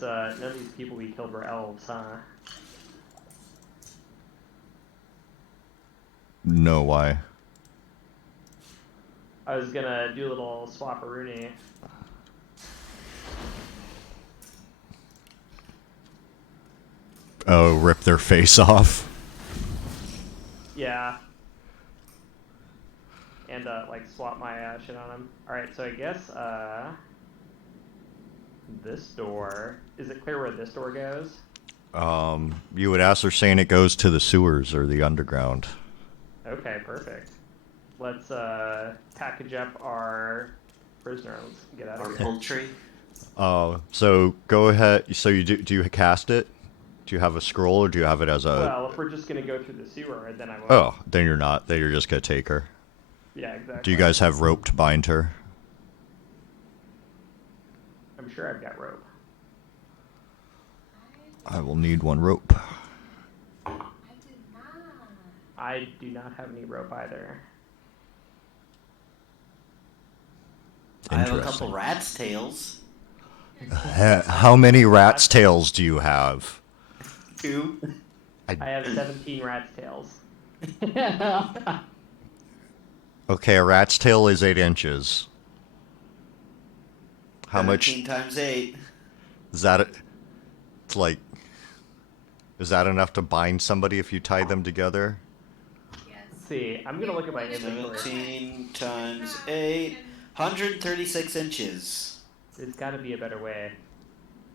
people we killed were elves, huh? No, why? I was gonna do a little swap-a-rooney. Oh, rip their face off. Yeah. And, like, swap my shit on them. Alright, so I guess, this door... Is it clear where this door goes? You would ascertain it goes to the sewers or the underground. Okay, perfect. Let's, package up our prisoner. Let's get out Our of here. poultry. So go ahead. So do you cast it? Do you have a scroll, or do you have it as a... Well, if we're just gonna go through the sewer, then I won't. Oh, then you're not. Then you're just gonna take her. Yeah, exactly. Do you guys have rope to bind her? I'm sure I've got rope. I will need one rope. I did not. I do not have any rope either. I have a Interesting. couple rat's tails. How many rat's tails do you have? 2. I have 17 rat's tails. Okay, a rat's tail is 8 inches. How much 17 times 8. is that? It's like, is that enough to bind somebody if you tie them together? Yes. See, I'm gonna look at my inventory. 17 times 8. 136 inches. There's gotta be a better way.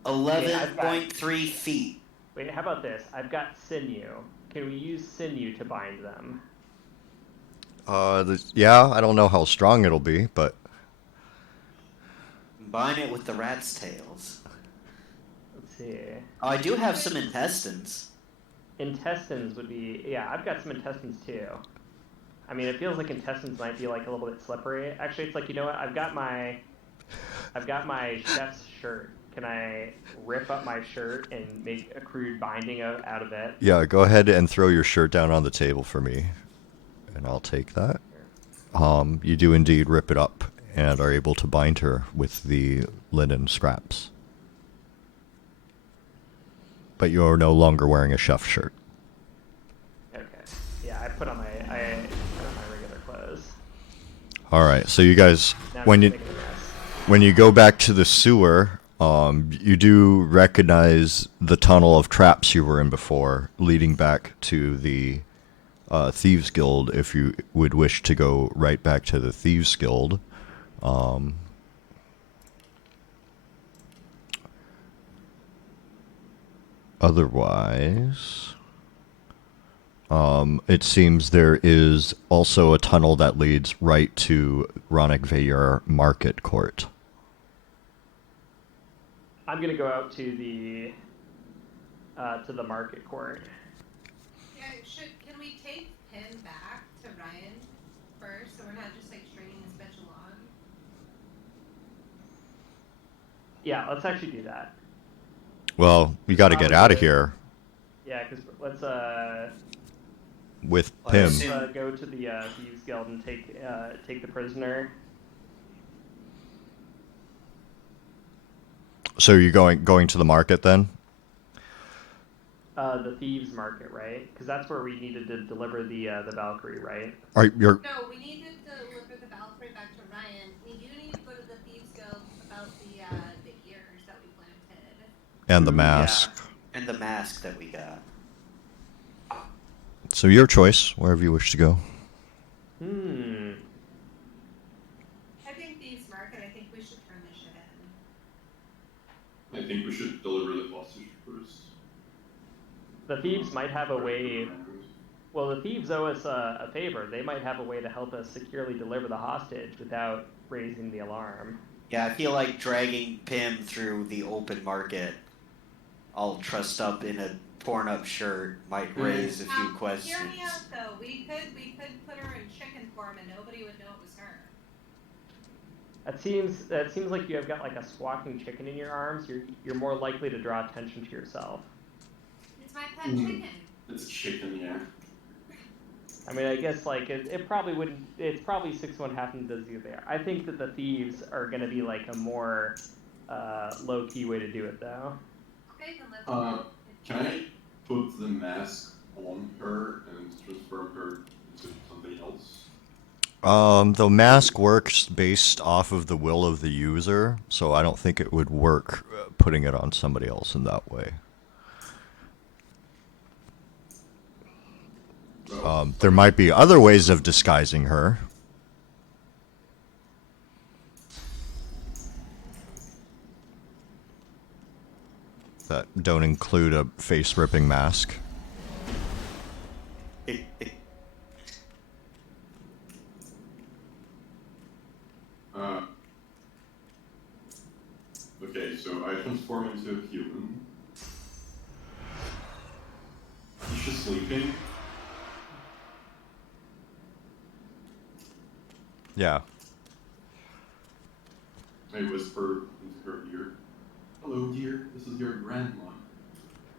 11.3 feet. Wait, how about this? I've got sinew. Can we use sinew to bind them? Yeah, I don't know how strong it'll be, but Combine it with the rat's tails. Let's see. Oh, I do have some intestines. Intestines would be... Yeah, I've got some intestines too. I mean, it feels like intestines might be like a little bit slippery. Actually, it's like, you know what? I've got my chef's shirt. Can I rip up my shirt and make a crude binding out of it? yeah, go ahead and throw your shirt down on the table for me, and I'll take that. You do indeed rip it up and are able to bind her with the linen scraps. But you are no longer wearing a chef shirt. Okay. Yeah, I put on my regular clothes. All right, so you guys, Now I'm when just you making a mess. when you go back to the sewer, you do recognize the tunnel of traps you were in before, leading back to the Thieves Guild. If you would wish to go right back to the Thieves Guild. Otherwise, it seems there is also a tunnel that leads right to Ronigveir Market Court. I'm gonna go out to the market court. Yeah, can we take Pim back to Ryan first, so we're not just like stringing this bitch along? Yeah, let's actually do that. Well, you got to get out of here Yeah, because let's with I Pim. assume- go to the Thieves Guild and take the prisoner. So you're going to the market then? The Thieves Market, right? Because that's where we needed to deliver the Valkyrie, right? Are you're No, we need to deliver the Valkyrie back to Ryan. We do need to go to the Thieves Guild about the ears that we planted. and the Ooh, mask. And the mask that we got. So your choice, wherever you wish to go. Hmm. I think Thieves Market, I think we should turn this shit in. I think we should deliver the hostage first. The thieves might have a way. Well, the thieves owe us a favor. They might have a way to help us securely deliver the hostage without raising the alarm. Yeah, I feel like dragging Pim through the open market, all trussed up in a torn up shirt, might raise a few questions. Hear me out though. We could put her in chicken form and nobody would know it was her. That seems like you have got like a squawking chicken in your arms. You're more likely to draw attention to yourself. It's my pet chicken. It's chicken, yeah. I mean, I guess like it probably wouldn't. It's probably 6-1 half and does you there. I think that the thieves are going to be like a more low key way to do it though. Okay, then let's. Can I put the mask on her and transform her into something else? The mask works based off of the will of the user, so I don't think it would work putting it on somebody else in that way. There might be other ways of disguising her. That don't include a face-ripping mask. Okay, so I transform into a human. Is she sleeping? Yeah. I whisper into her ear. Hello, dear. This is your grandma.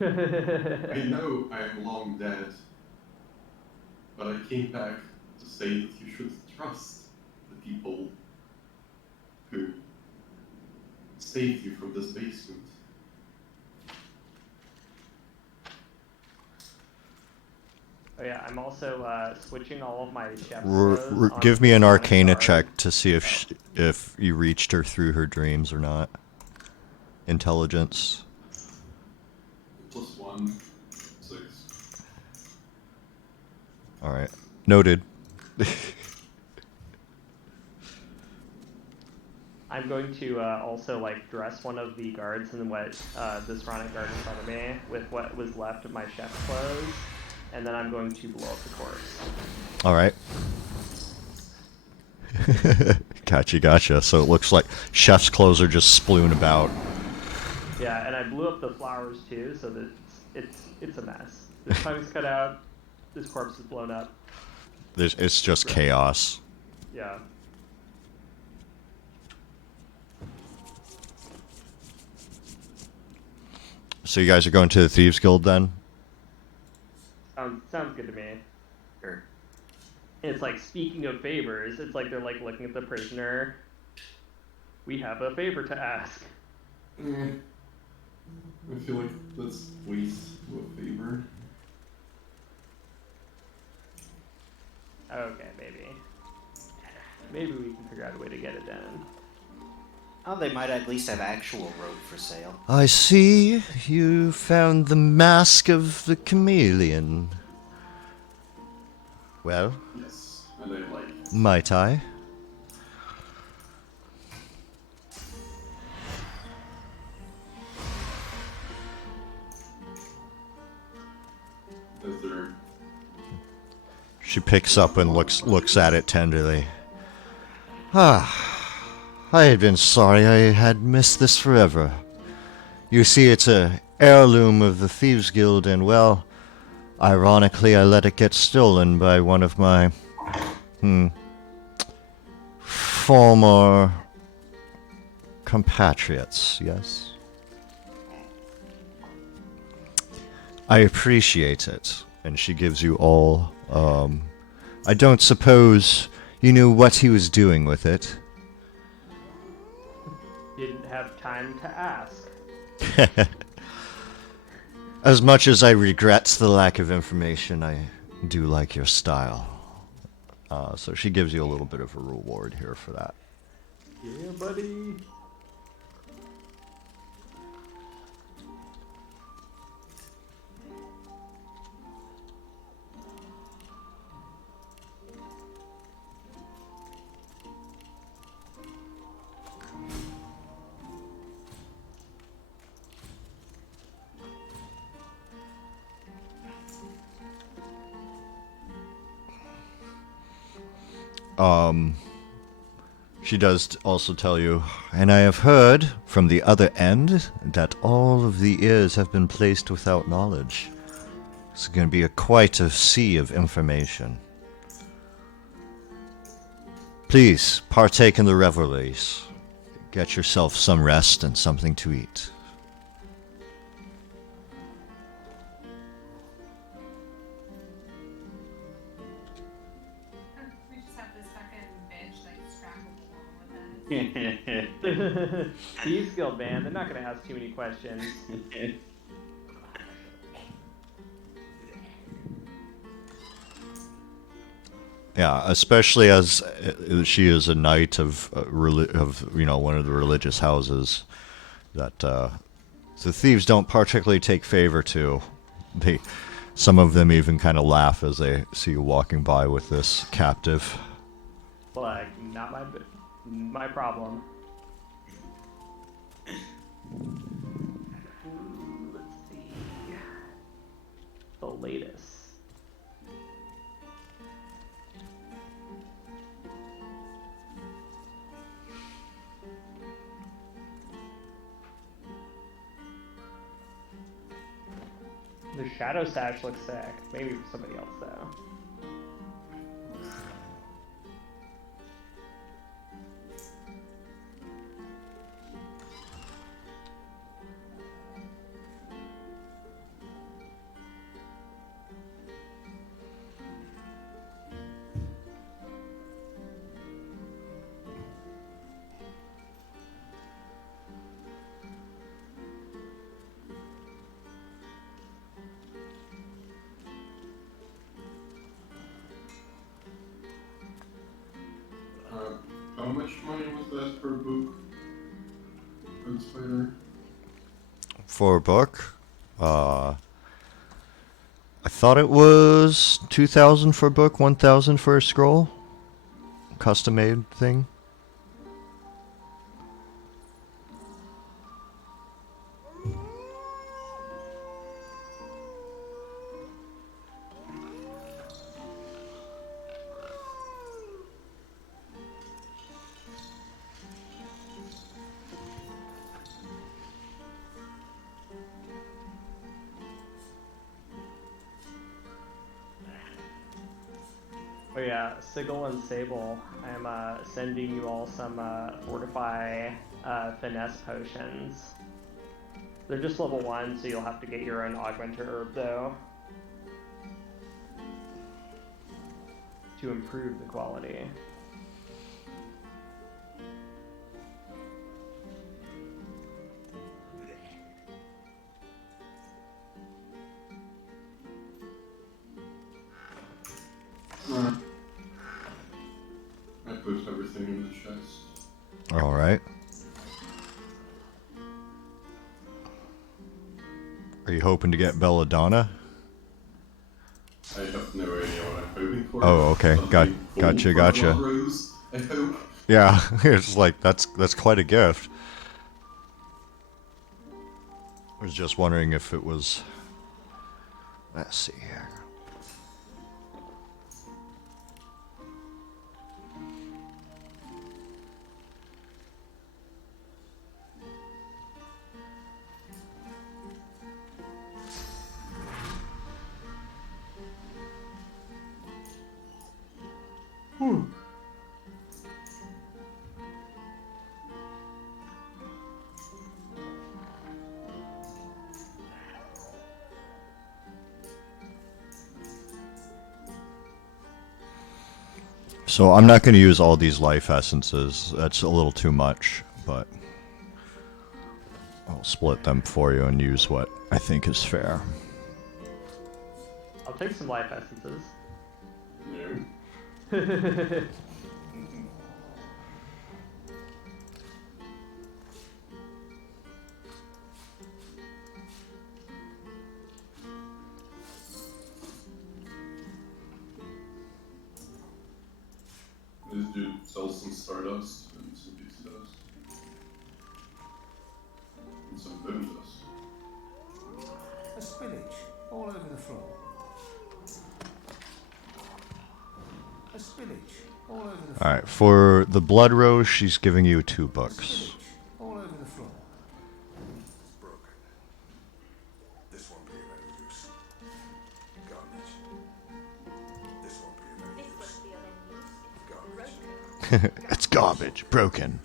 I know I am long dead, but I came back to say that you should trust the people who saved you from this basement. Oh yeah, I'm also switching all of my chef's clothes Give me an onto Arcana guard. check to see if you reached her through her dreams or not. Intelligence. +1, 6. All right. Noted. I'm going to also like dress one of the guards in what this Ronic guard in front of me with what was left of my chef's clothes, and then I'm going to blow up the corpse. All right. Gotcha. So it looks like chef's clothes are just sploon about. Yeah, and I blew up the flowers too, so that it's a mess. This tongue's cut out. This corpse is blown up. It's just chaos. Yeah. So you guys are going to the Thieves Guild then? Sounds good to me. Sure. It's like, speaking of favors, it's like they're like looking at the prisoner. We have a favor to ask. I feel like that's waste of a favor. Okay, maybe. Maybe we can figure out a way to get it done. Oh, they might at least have actual rope for sale. I see you found the mask of the chameleon. Well, Yes, and I like it. might I? Is there... She picks up and looks at it tenderly. I had been sorry I had missed this forever. You see, it's a heirloom of the Thieves Guild, and well, ironically, I let it get stolen by one of my former compatriots. Yes, I appreciate it, and she gives you all. I don't suppose you knew what he was doing with it. Didn't have time to ask. As much as I regret the lack of information, I do like your style. So she gives you a little bit of a reward here for that. Yeah, buddy. She does also tell you, and I have heard from the other end that all of the ears have been placed without knowledge. It's going to be quite a sea of information. Please, partake in the revelries. Get yourself some rest and something to eat. We just have this fucking bitch like strapped along with us. He's skilled, man. They're not gonna ask too many questions. Yeah, especially as she is a knight of one of the religious houses that the thieves don't particularly take favor to. Some of them even kind of laugh as they see you walking by with this captive. Like, not my problem. Ooh, let's see. The latest. The shadow sash looks sick. Maybe for somebody else though. How much money was that per book? Good spider. For a book, I thought it was 2,000 for a book, 1,000 for a scroll. Custom made thing. Oh yeah, Sigil and Sable, I'm sending you all some Fortify Finesse potions. They're just level 1, so you'll have to get your own Augmenter Herb though. To improve the quality. I put everything in the chest. Alright. Are you hoping to get Belladonna? I have no idea what I'm hoping for. Oh, okay. Gotcha. Rose, I hope. Yeah, it's like, that's quite a gift. I was just wondering if it was... Let's see here. So I'm not going to use all these life essences. That's a little too much, but I'll split them for you and use what I think is fair. I'll take some life essences. No. This dude sells some stardust and some pixie dust. And some bone dust. A spillage all over the floor. A Alright, for the Blood Rose, she's giving you 2 books. All over the floor. It's broken. This won't be of any use. Garbage. This won't be of any use. Garbage. It's garbage. Broken.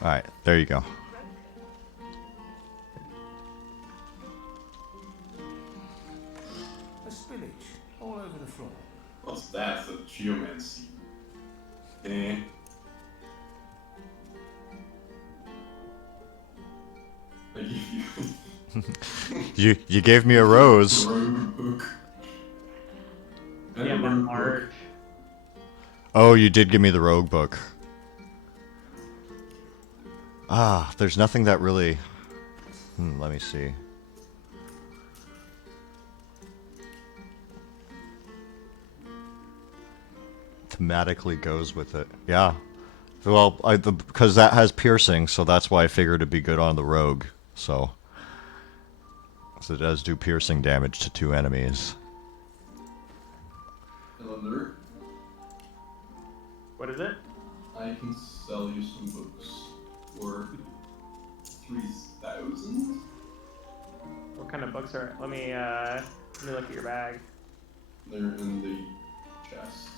Alright, there you go. A spillage all over the floor. What's that? The geomancy. Eh. I give you You gave me a rose. rogue book. And Yeah, a but rogue book. large. Oh, you did give me the rogue book. Ah, there's nothing that really... let me see. Thematically goes with it. Yeah. Well, because that has piercing, so that's why I figured it'd be good on the rogue. So it does do piercing damage to 2 enemies. Eleanor, What is it? I can sell you some books for 3,000. What kind of books are? Let me look at your bag. They're in the chest.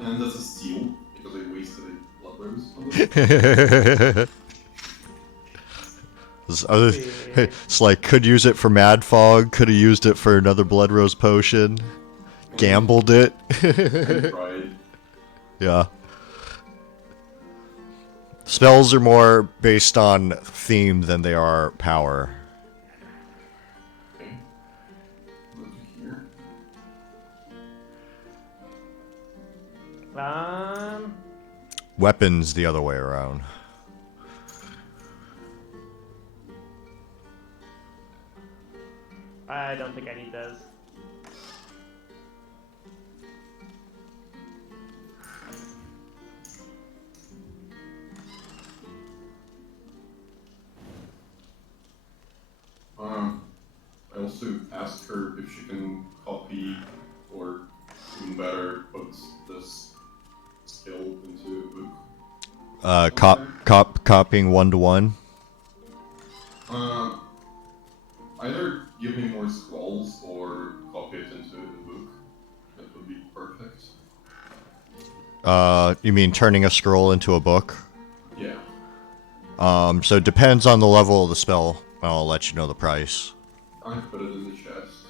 And that's a steal, because I wasted a blood rose on this. It's like, could use it for Mad Fog, could have used it for another Blood Rose potion. Gambled it. I tried. Yeah. Spells are more based on theme than they are power. Okay. Look here. Weapons the other way around. I don't think I need those. I also asked her if she can copy, or even better, put this skill into a book. Copying 1-to-1. Either give me more scrolls or copy it into the book. That would be perfect. You mean turning a scroll into a book? Yeah. So it depends on the level of the spell. I'll let you know the price. I put it in the chest.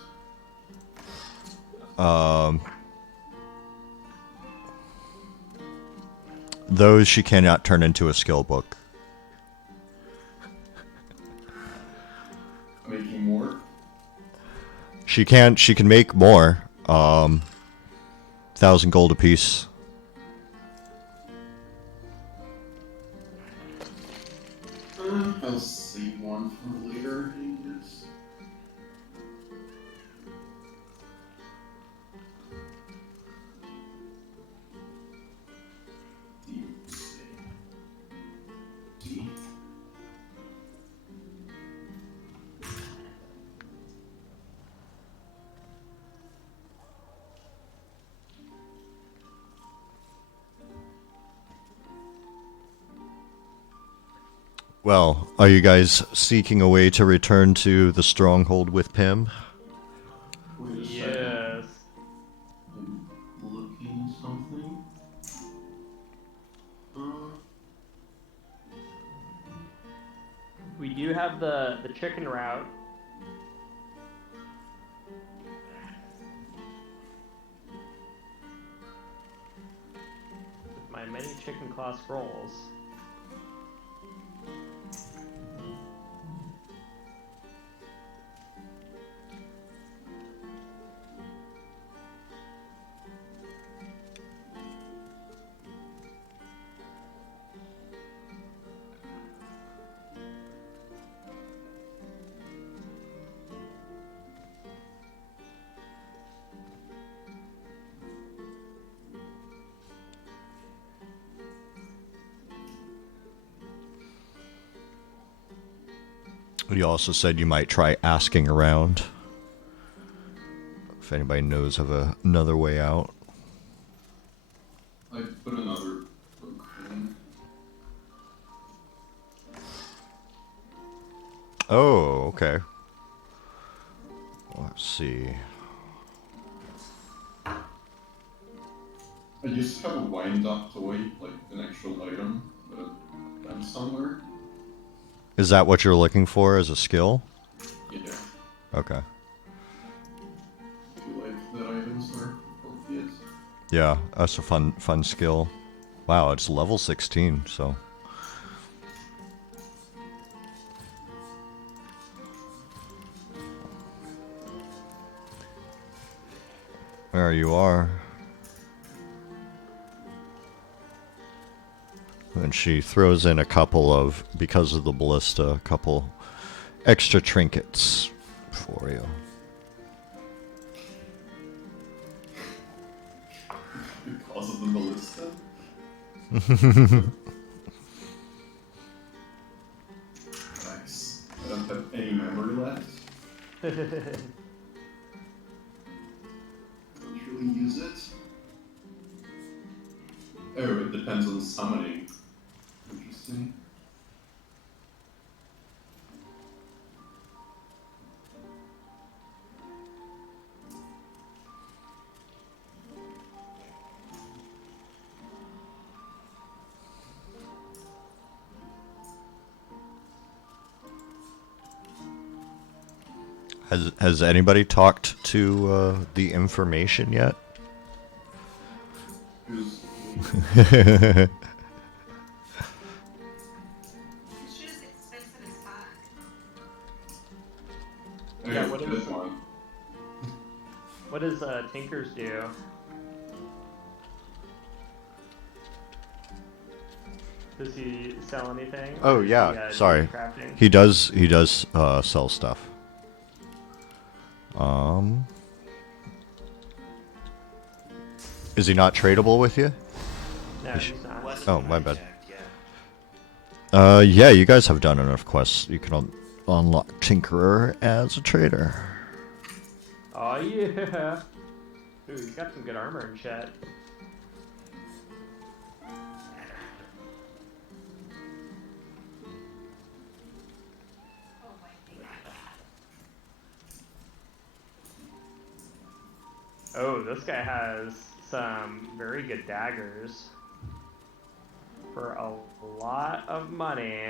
Those she cannot turn into a skill book. Making more. She can make more. 1,000 gold apiece. I'll save one for later, I guess. D. Well, are you guys seeking a way to return to the stronghold with Pym? Wait a second. Yes. I'm looking at something. We do have the chicken route. With my many chicken claw scrolls. You also said you might try asking around If anybody knows of another way out. I put another book in. Oh, okay. Let's see. I used to have a wind-up toy, like an actual item, but it went somewhere. Is that what you're looking for as a skill? Yeah, Okay. I feel like that items are appropriate. Yeah, that's a fun skill. Wow, it's level 16, so. There you are. And she throws in a couple of, because of the ballista, a couple extra trinkets for you. Because of the ballista? Nice. I don't have any memory left. Don't really use it. Oh, it depends on summoning. Interesting. Has anybody talked to the information yet? Who's This shit is expensive as fuck. Yeah, what this is- one? What does Tinkers do? Does he sell anything? Oh, Or is yeah, he, do sorry. crafting? He does sell stuff. Is he not tradable with you? No, he's not. Less Oh, than my I bad. checked, yeah. Yeah, you guys have done enough quests. You can unlock Tinkerer as a trader. Oh yeah. Ooh, he's got some good armor and shit. Oh my god. Oh, this guy has some very good daggers for a lot of money.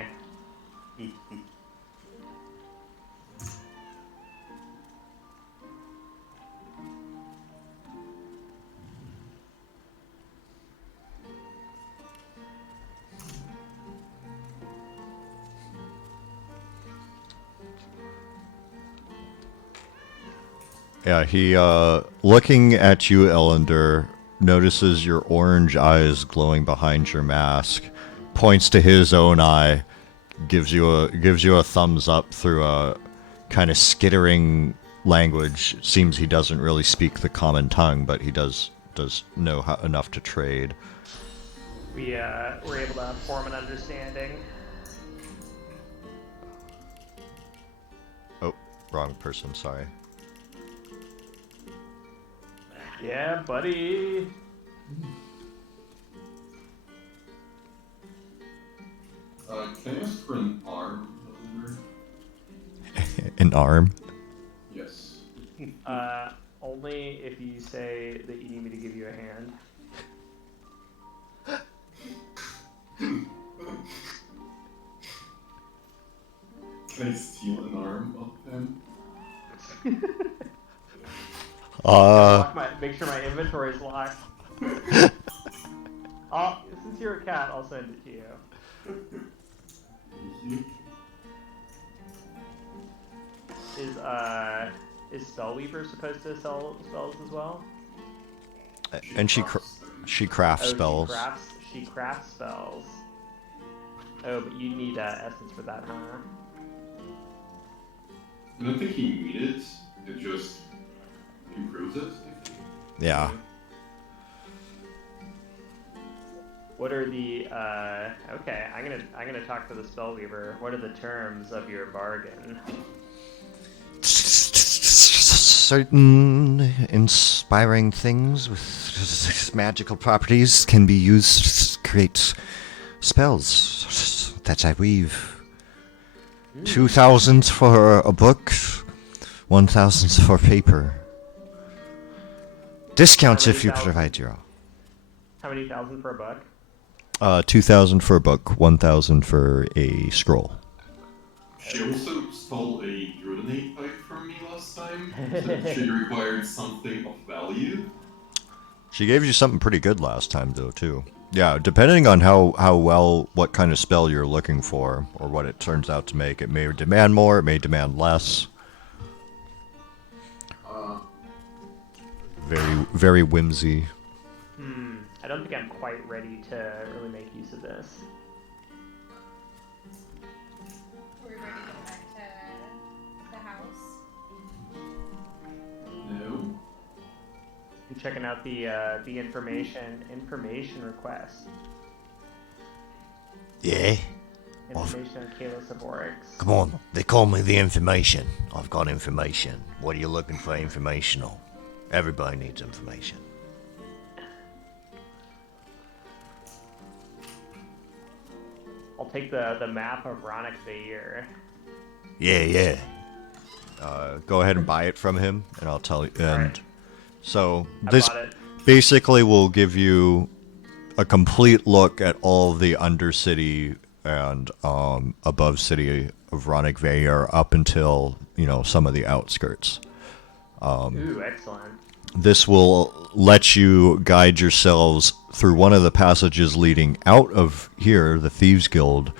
Yeah, he, looking at you, Ellender, notices your orange eyes glowing behind your mask, points to his own eye, gives you a thumbs up through a kind of skittering language. It seems he doesn't really speak the common tongue, but he does know enough to trade. We were able to form an understanding. Oh, wrong person, sorry. Yeah, buddy. Can I ask for an arm? Ellender? An arm? Yes. Only if you say that you need me to give you a hand. Can I steal an arm of him? Make sure my inventory is locked. Since you're a cat, I'll send it to you. Thank you. Is Spellweaver supposed to sell spells as well? And she crafts Oh, spells. She crafts spells. Oh, but you need essence for that, huh? I don't think he needed it. It just improves it. I think. Yeah. What are the okay, I'm gonna talk to the Spellweaver. What are the terms of your bargain? certain inspiring things with magical properties can be used to create spells that I weave. 2,000 for a book, 1,000 for paper. Discounts How many if you thousand? provide your. How many thousand for a book? 2,000 for a book, 1,000 for a scroll. She also stole a grenade pipe from me last time. Said she required something of value. She gave you something pretty good last time, though, too. Yeah, depending on how well, what kind of spell you're looking for, or what it turns out to make, it may demand more, it may demand less. Very, very whimsy. I don't think I'm quite ready to really make use of this. Are we ready to go back to the house? No. I'm checking out the information request. Yeah? Information on Kayla Saborix. Come on, they call me the information. I've got information. What are you looking for informational? Everybody needs information. I'll take the map of Ronick Valkyr. Yeah. Go ahead and buy it from him, and I'll tell you. And Alright. so I this bought it. basically will give you a complete look at all of the undercity and above city of Ronick Valkyr up until some of the outskirts. Ooh, excellent. This will let you guide yourselves through one of the passages leading out of here, the Thieves Guild,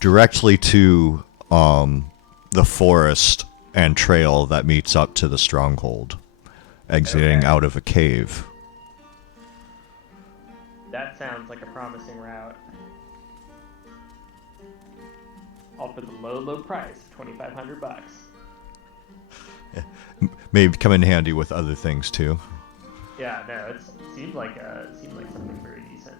directly to the forest and trail that meets up to the stronghold, exiting Okay. out of a cave. That sounds like a promising route. All for the low price, $2,500. Maybe come in handy with other things too. Yeah, no, it seemed like something very decent.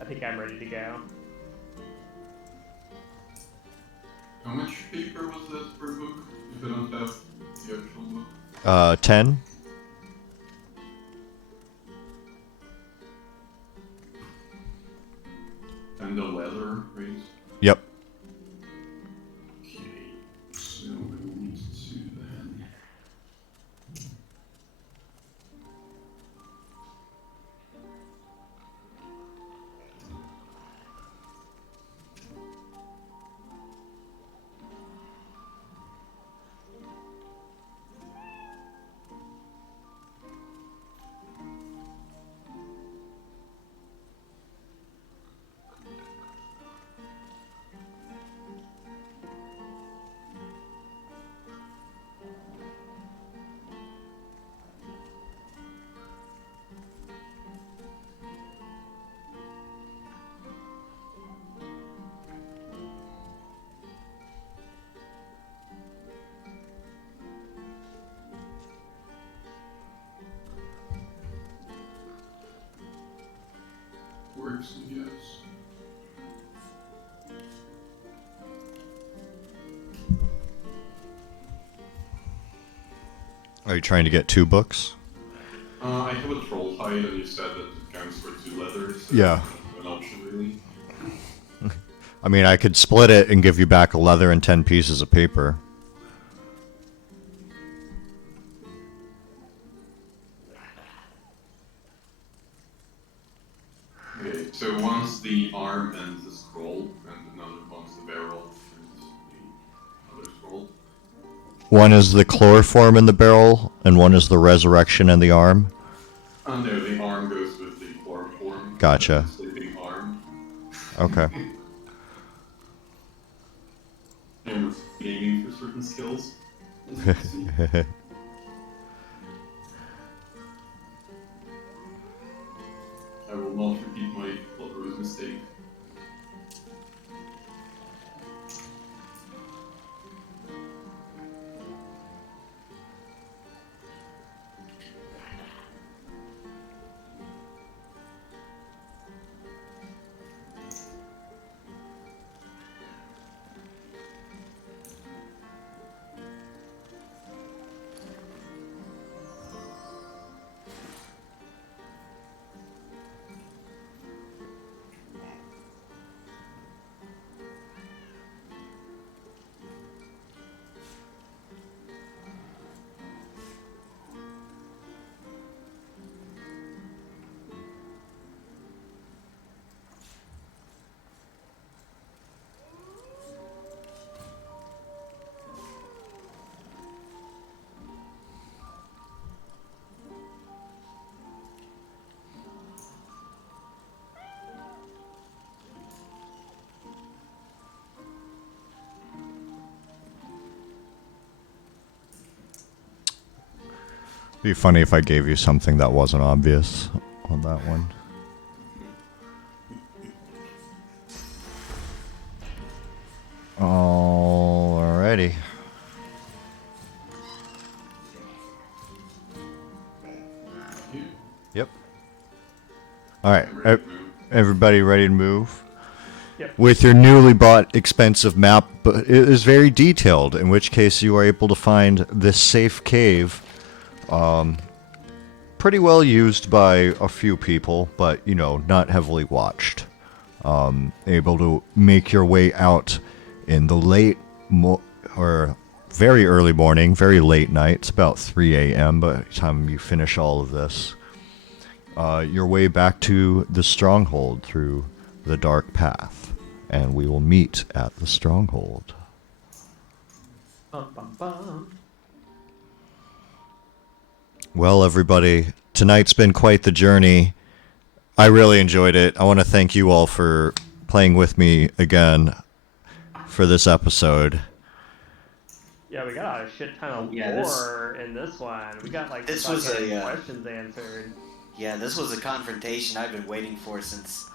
I think I'm ready to go. How much paper was that per book? If I don't have the actual book. 10. And the leather, right? Yep. Okay, so we need to then. Works, I guess. Are you trying to get 2 books? I have a troll hide, and you said that it counts for 2 leathers. So Yeah. An option, really. I mean, I could split it and give you back a leather and 10 pieces of paper. Okay, so one's the arm and the scroll, and another one's the barrel and the other scroll. One is the chloroform in the barrel, and one is the resurrection in the arm. Oh no, the arm goes with the chloroform. Gotcha. The sleeping arm. Okay. And aiming for certain skills. I will not repeat my Bloodrose mistake. Be funny if I gave you something that wasn't obvious on that one. Alrighty. Yep. Alright. Ready to move. Everybody ready to move? Yep. With your newly bought expensive map, but it is very detailed, in which case you are able to find this safe cave. Pretty well used by a few people, but, you know, not heavily watched. Able to make your way out in the or very early morning, very late night. It's about 3 a.m. by the time you finish all of this. Your way back to the stronghold through the dark path. And we will meet at the stronghold. Bum, bum, bum. Well, everybody, tonight's been quite the journey. I really enjoyed it. I want to thank you all for playing with me again for this episode. Yeah, we got a shit ton of Yeah, lore in this one. We got like This was fucking a, questions answered. Yeah, this was a confrontation I've been waiting for since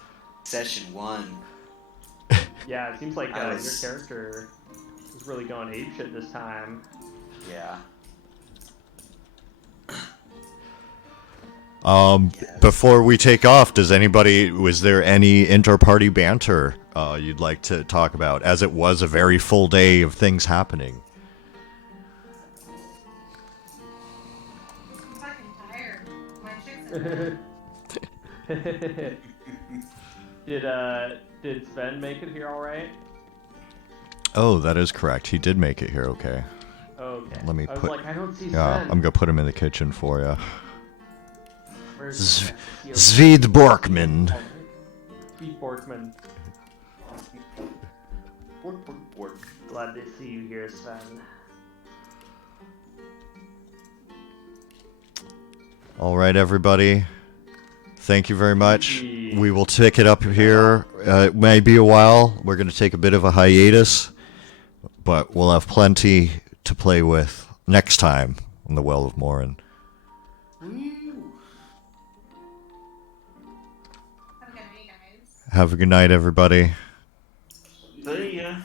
session 1. Yeah, it seems like I your was- character is really going apeshit this time. Yeah. Before we take off, was there any inter-party banter you'd like to talk about, as it was a very full day of things happening? I'm fucking tired. My chicks are Did Sven make it here all right? Oh, that is correct. He did make it here, okay. Okay. Let me I was put- like, I don't see Yeah, Sven. I'm gonna put him in the kitchen for you. Where's Zv- Sven? Zvid Borkman. Sweet Borkman. Work, work, work. Glad to see you here, Sven. All right, everybody. Thank you very much. We will pick it up here. It may be a while. We're going to take a bit of a hiatus, but we'll have plenty to play with next time on the Well of Morin. Woo. Have a good night, guys. Have a good night, everybody. See ya.